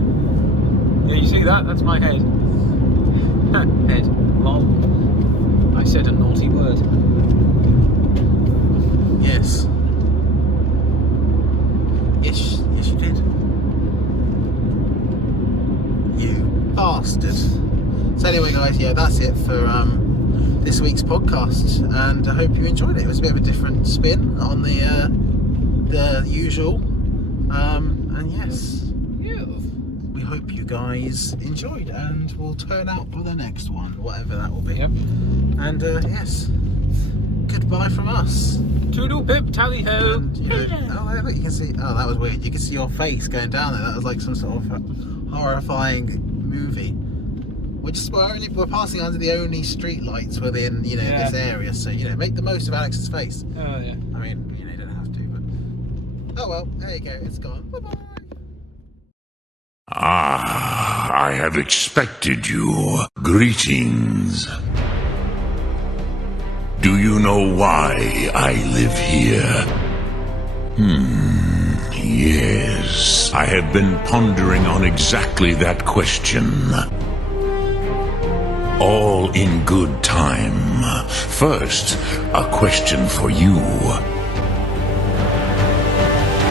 Yeah, you see that? That's my head. Head. Lol. I said a naughty word. Yes. Yes, you did. You bastard. So anyway, guys, yeah, that's it for this week's podcast, and I hope you enjoyed it. It was a bit of a different spin on the usual, and yes, we hope you guys enjoyed, and we'll turn out for the next one, whatever that will be. Yep. And yes, goodbye from us. Toodle pip tally ho. And, you know, oh, look, you can see. Oh, that was weird. You can see your face going down there. That was like some sort of horrifying movie. We're passing under the only street lights within this area, so make the most of Alex's face. Oh yeah. I mean, you don't have to, but oh well. There you go. It's gone. Bye bye. Ah, I have expected you. Greetings. Do you know why I live here? Yes. I have been pondering on exactly that question. All in good time. First, a question for you.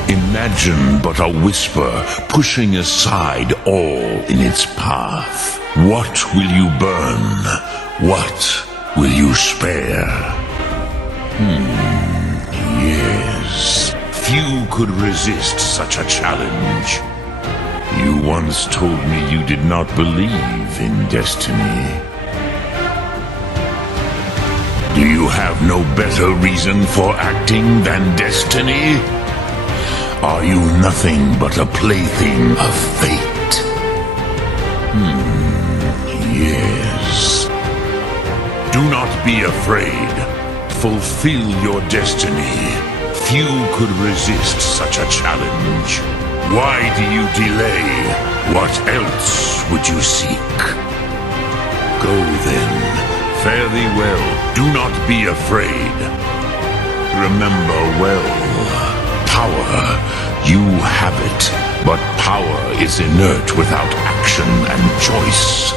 Imagine but a whisper pushing aside all in its path. What will you burn? What will you spare? Yes. Few could resist such a challenge. You once told me you did not believe in destiny. Do you have no better reason for acting than destiny? Are you nothing but a plaything of fate? Yes. Do not be afraid. Fulfill your destiny. Few could resist such a challenge. Why do you delay? What else would you seek? Go then. Fare thee well. Do not be afraid. Remember well. Power, you have it. But power is inert without action and choice.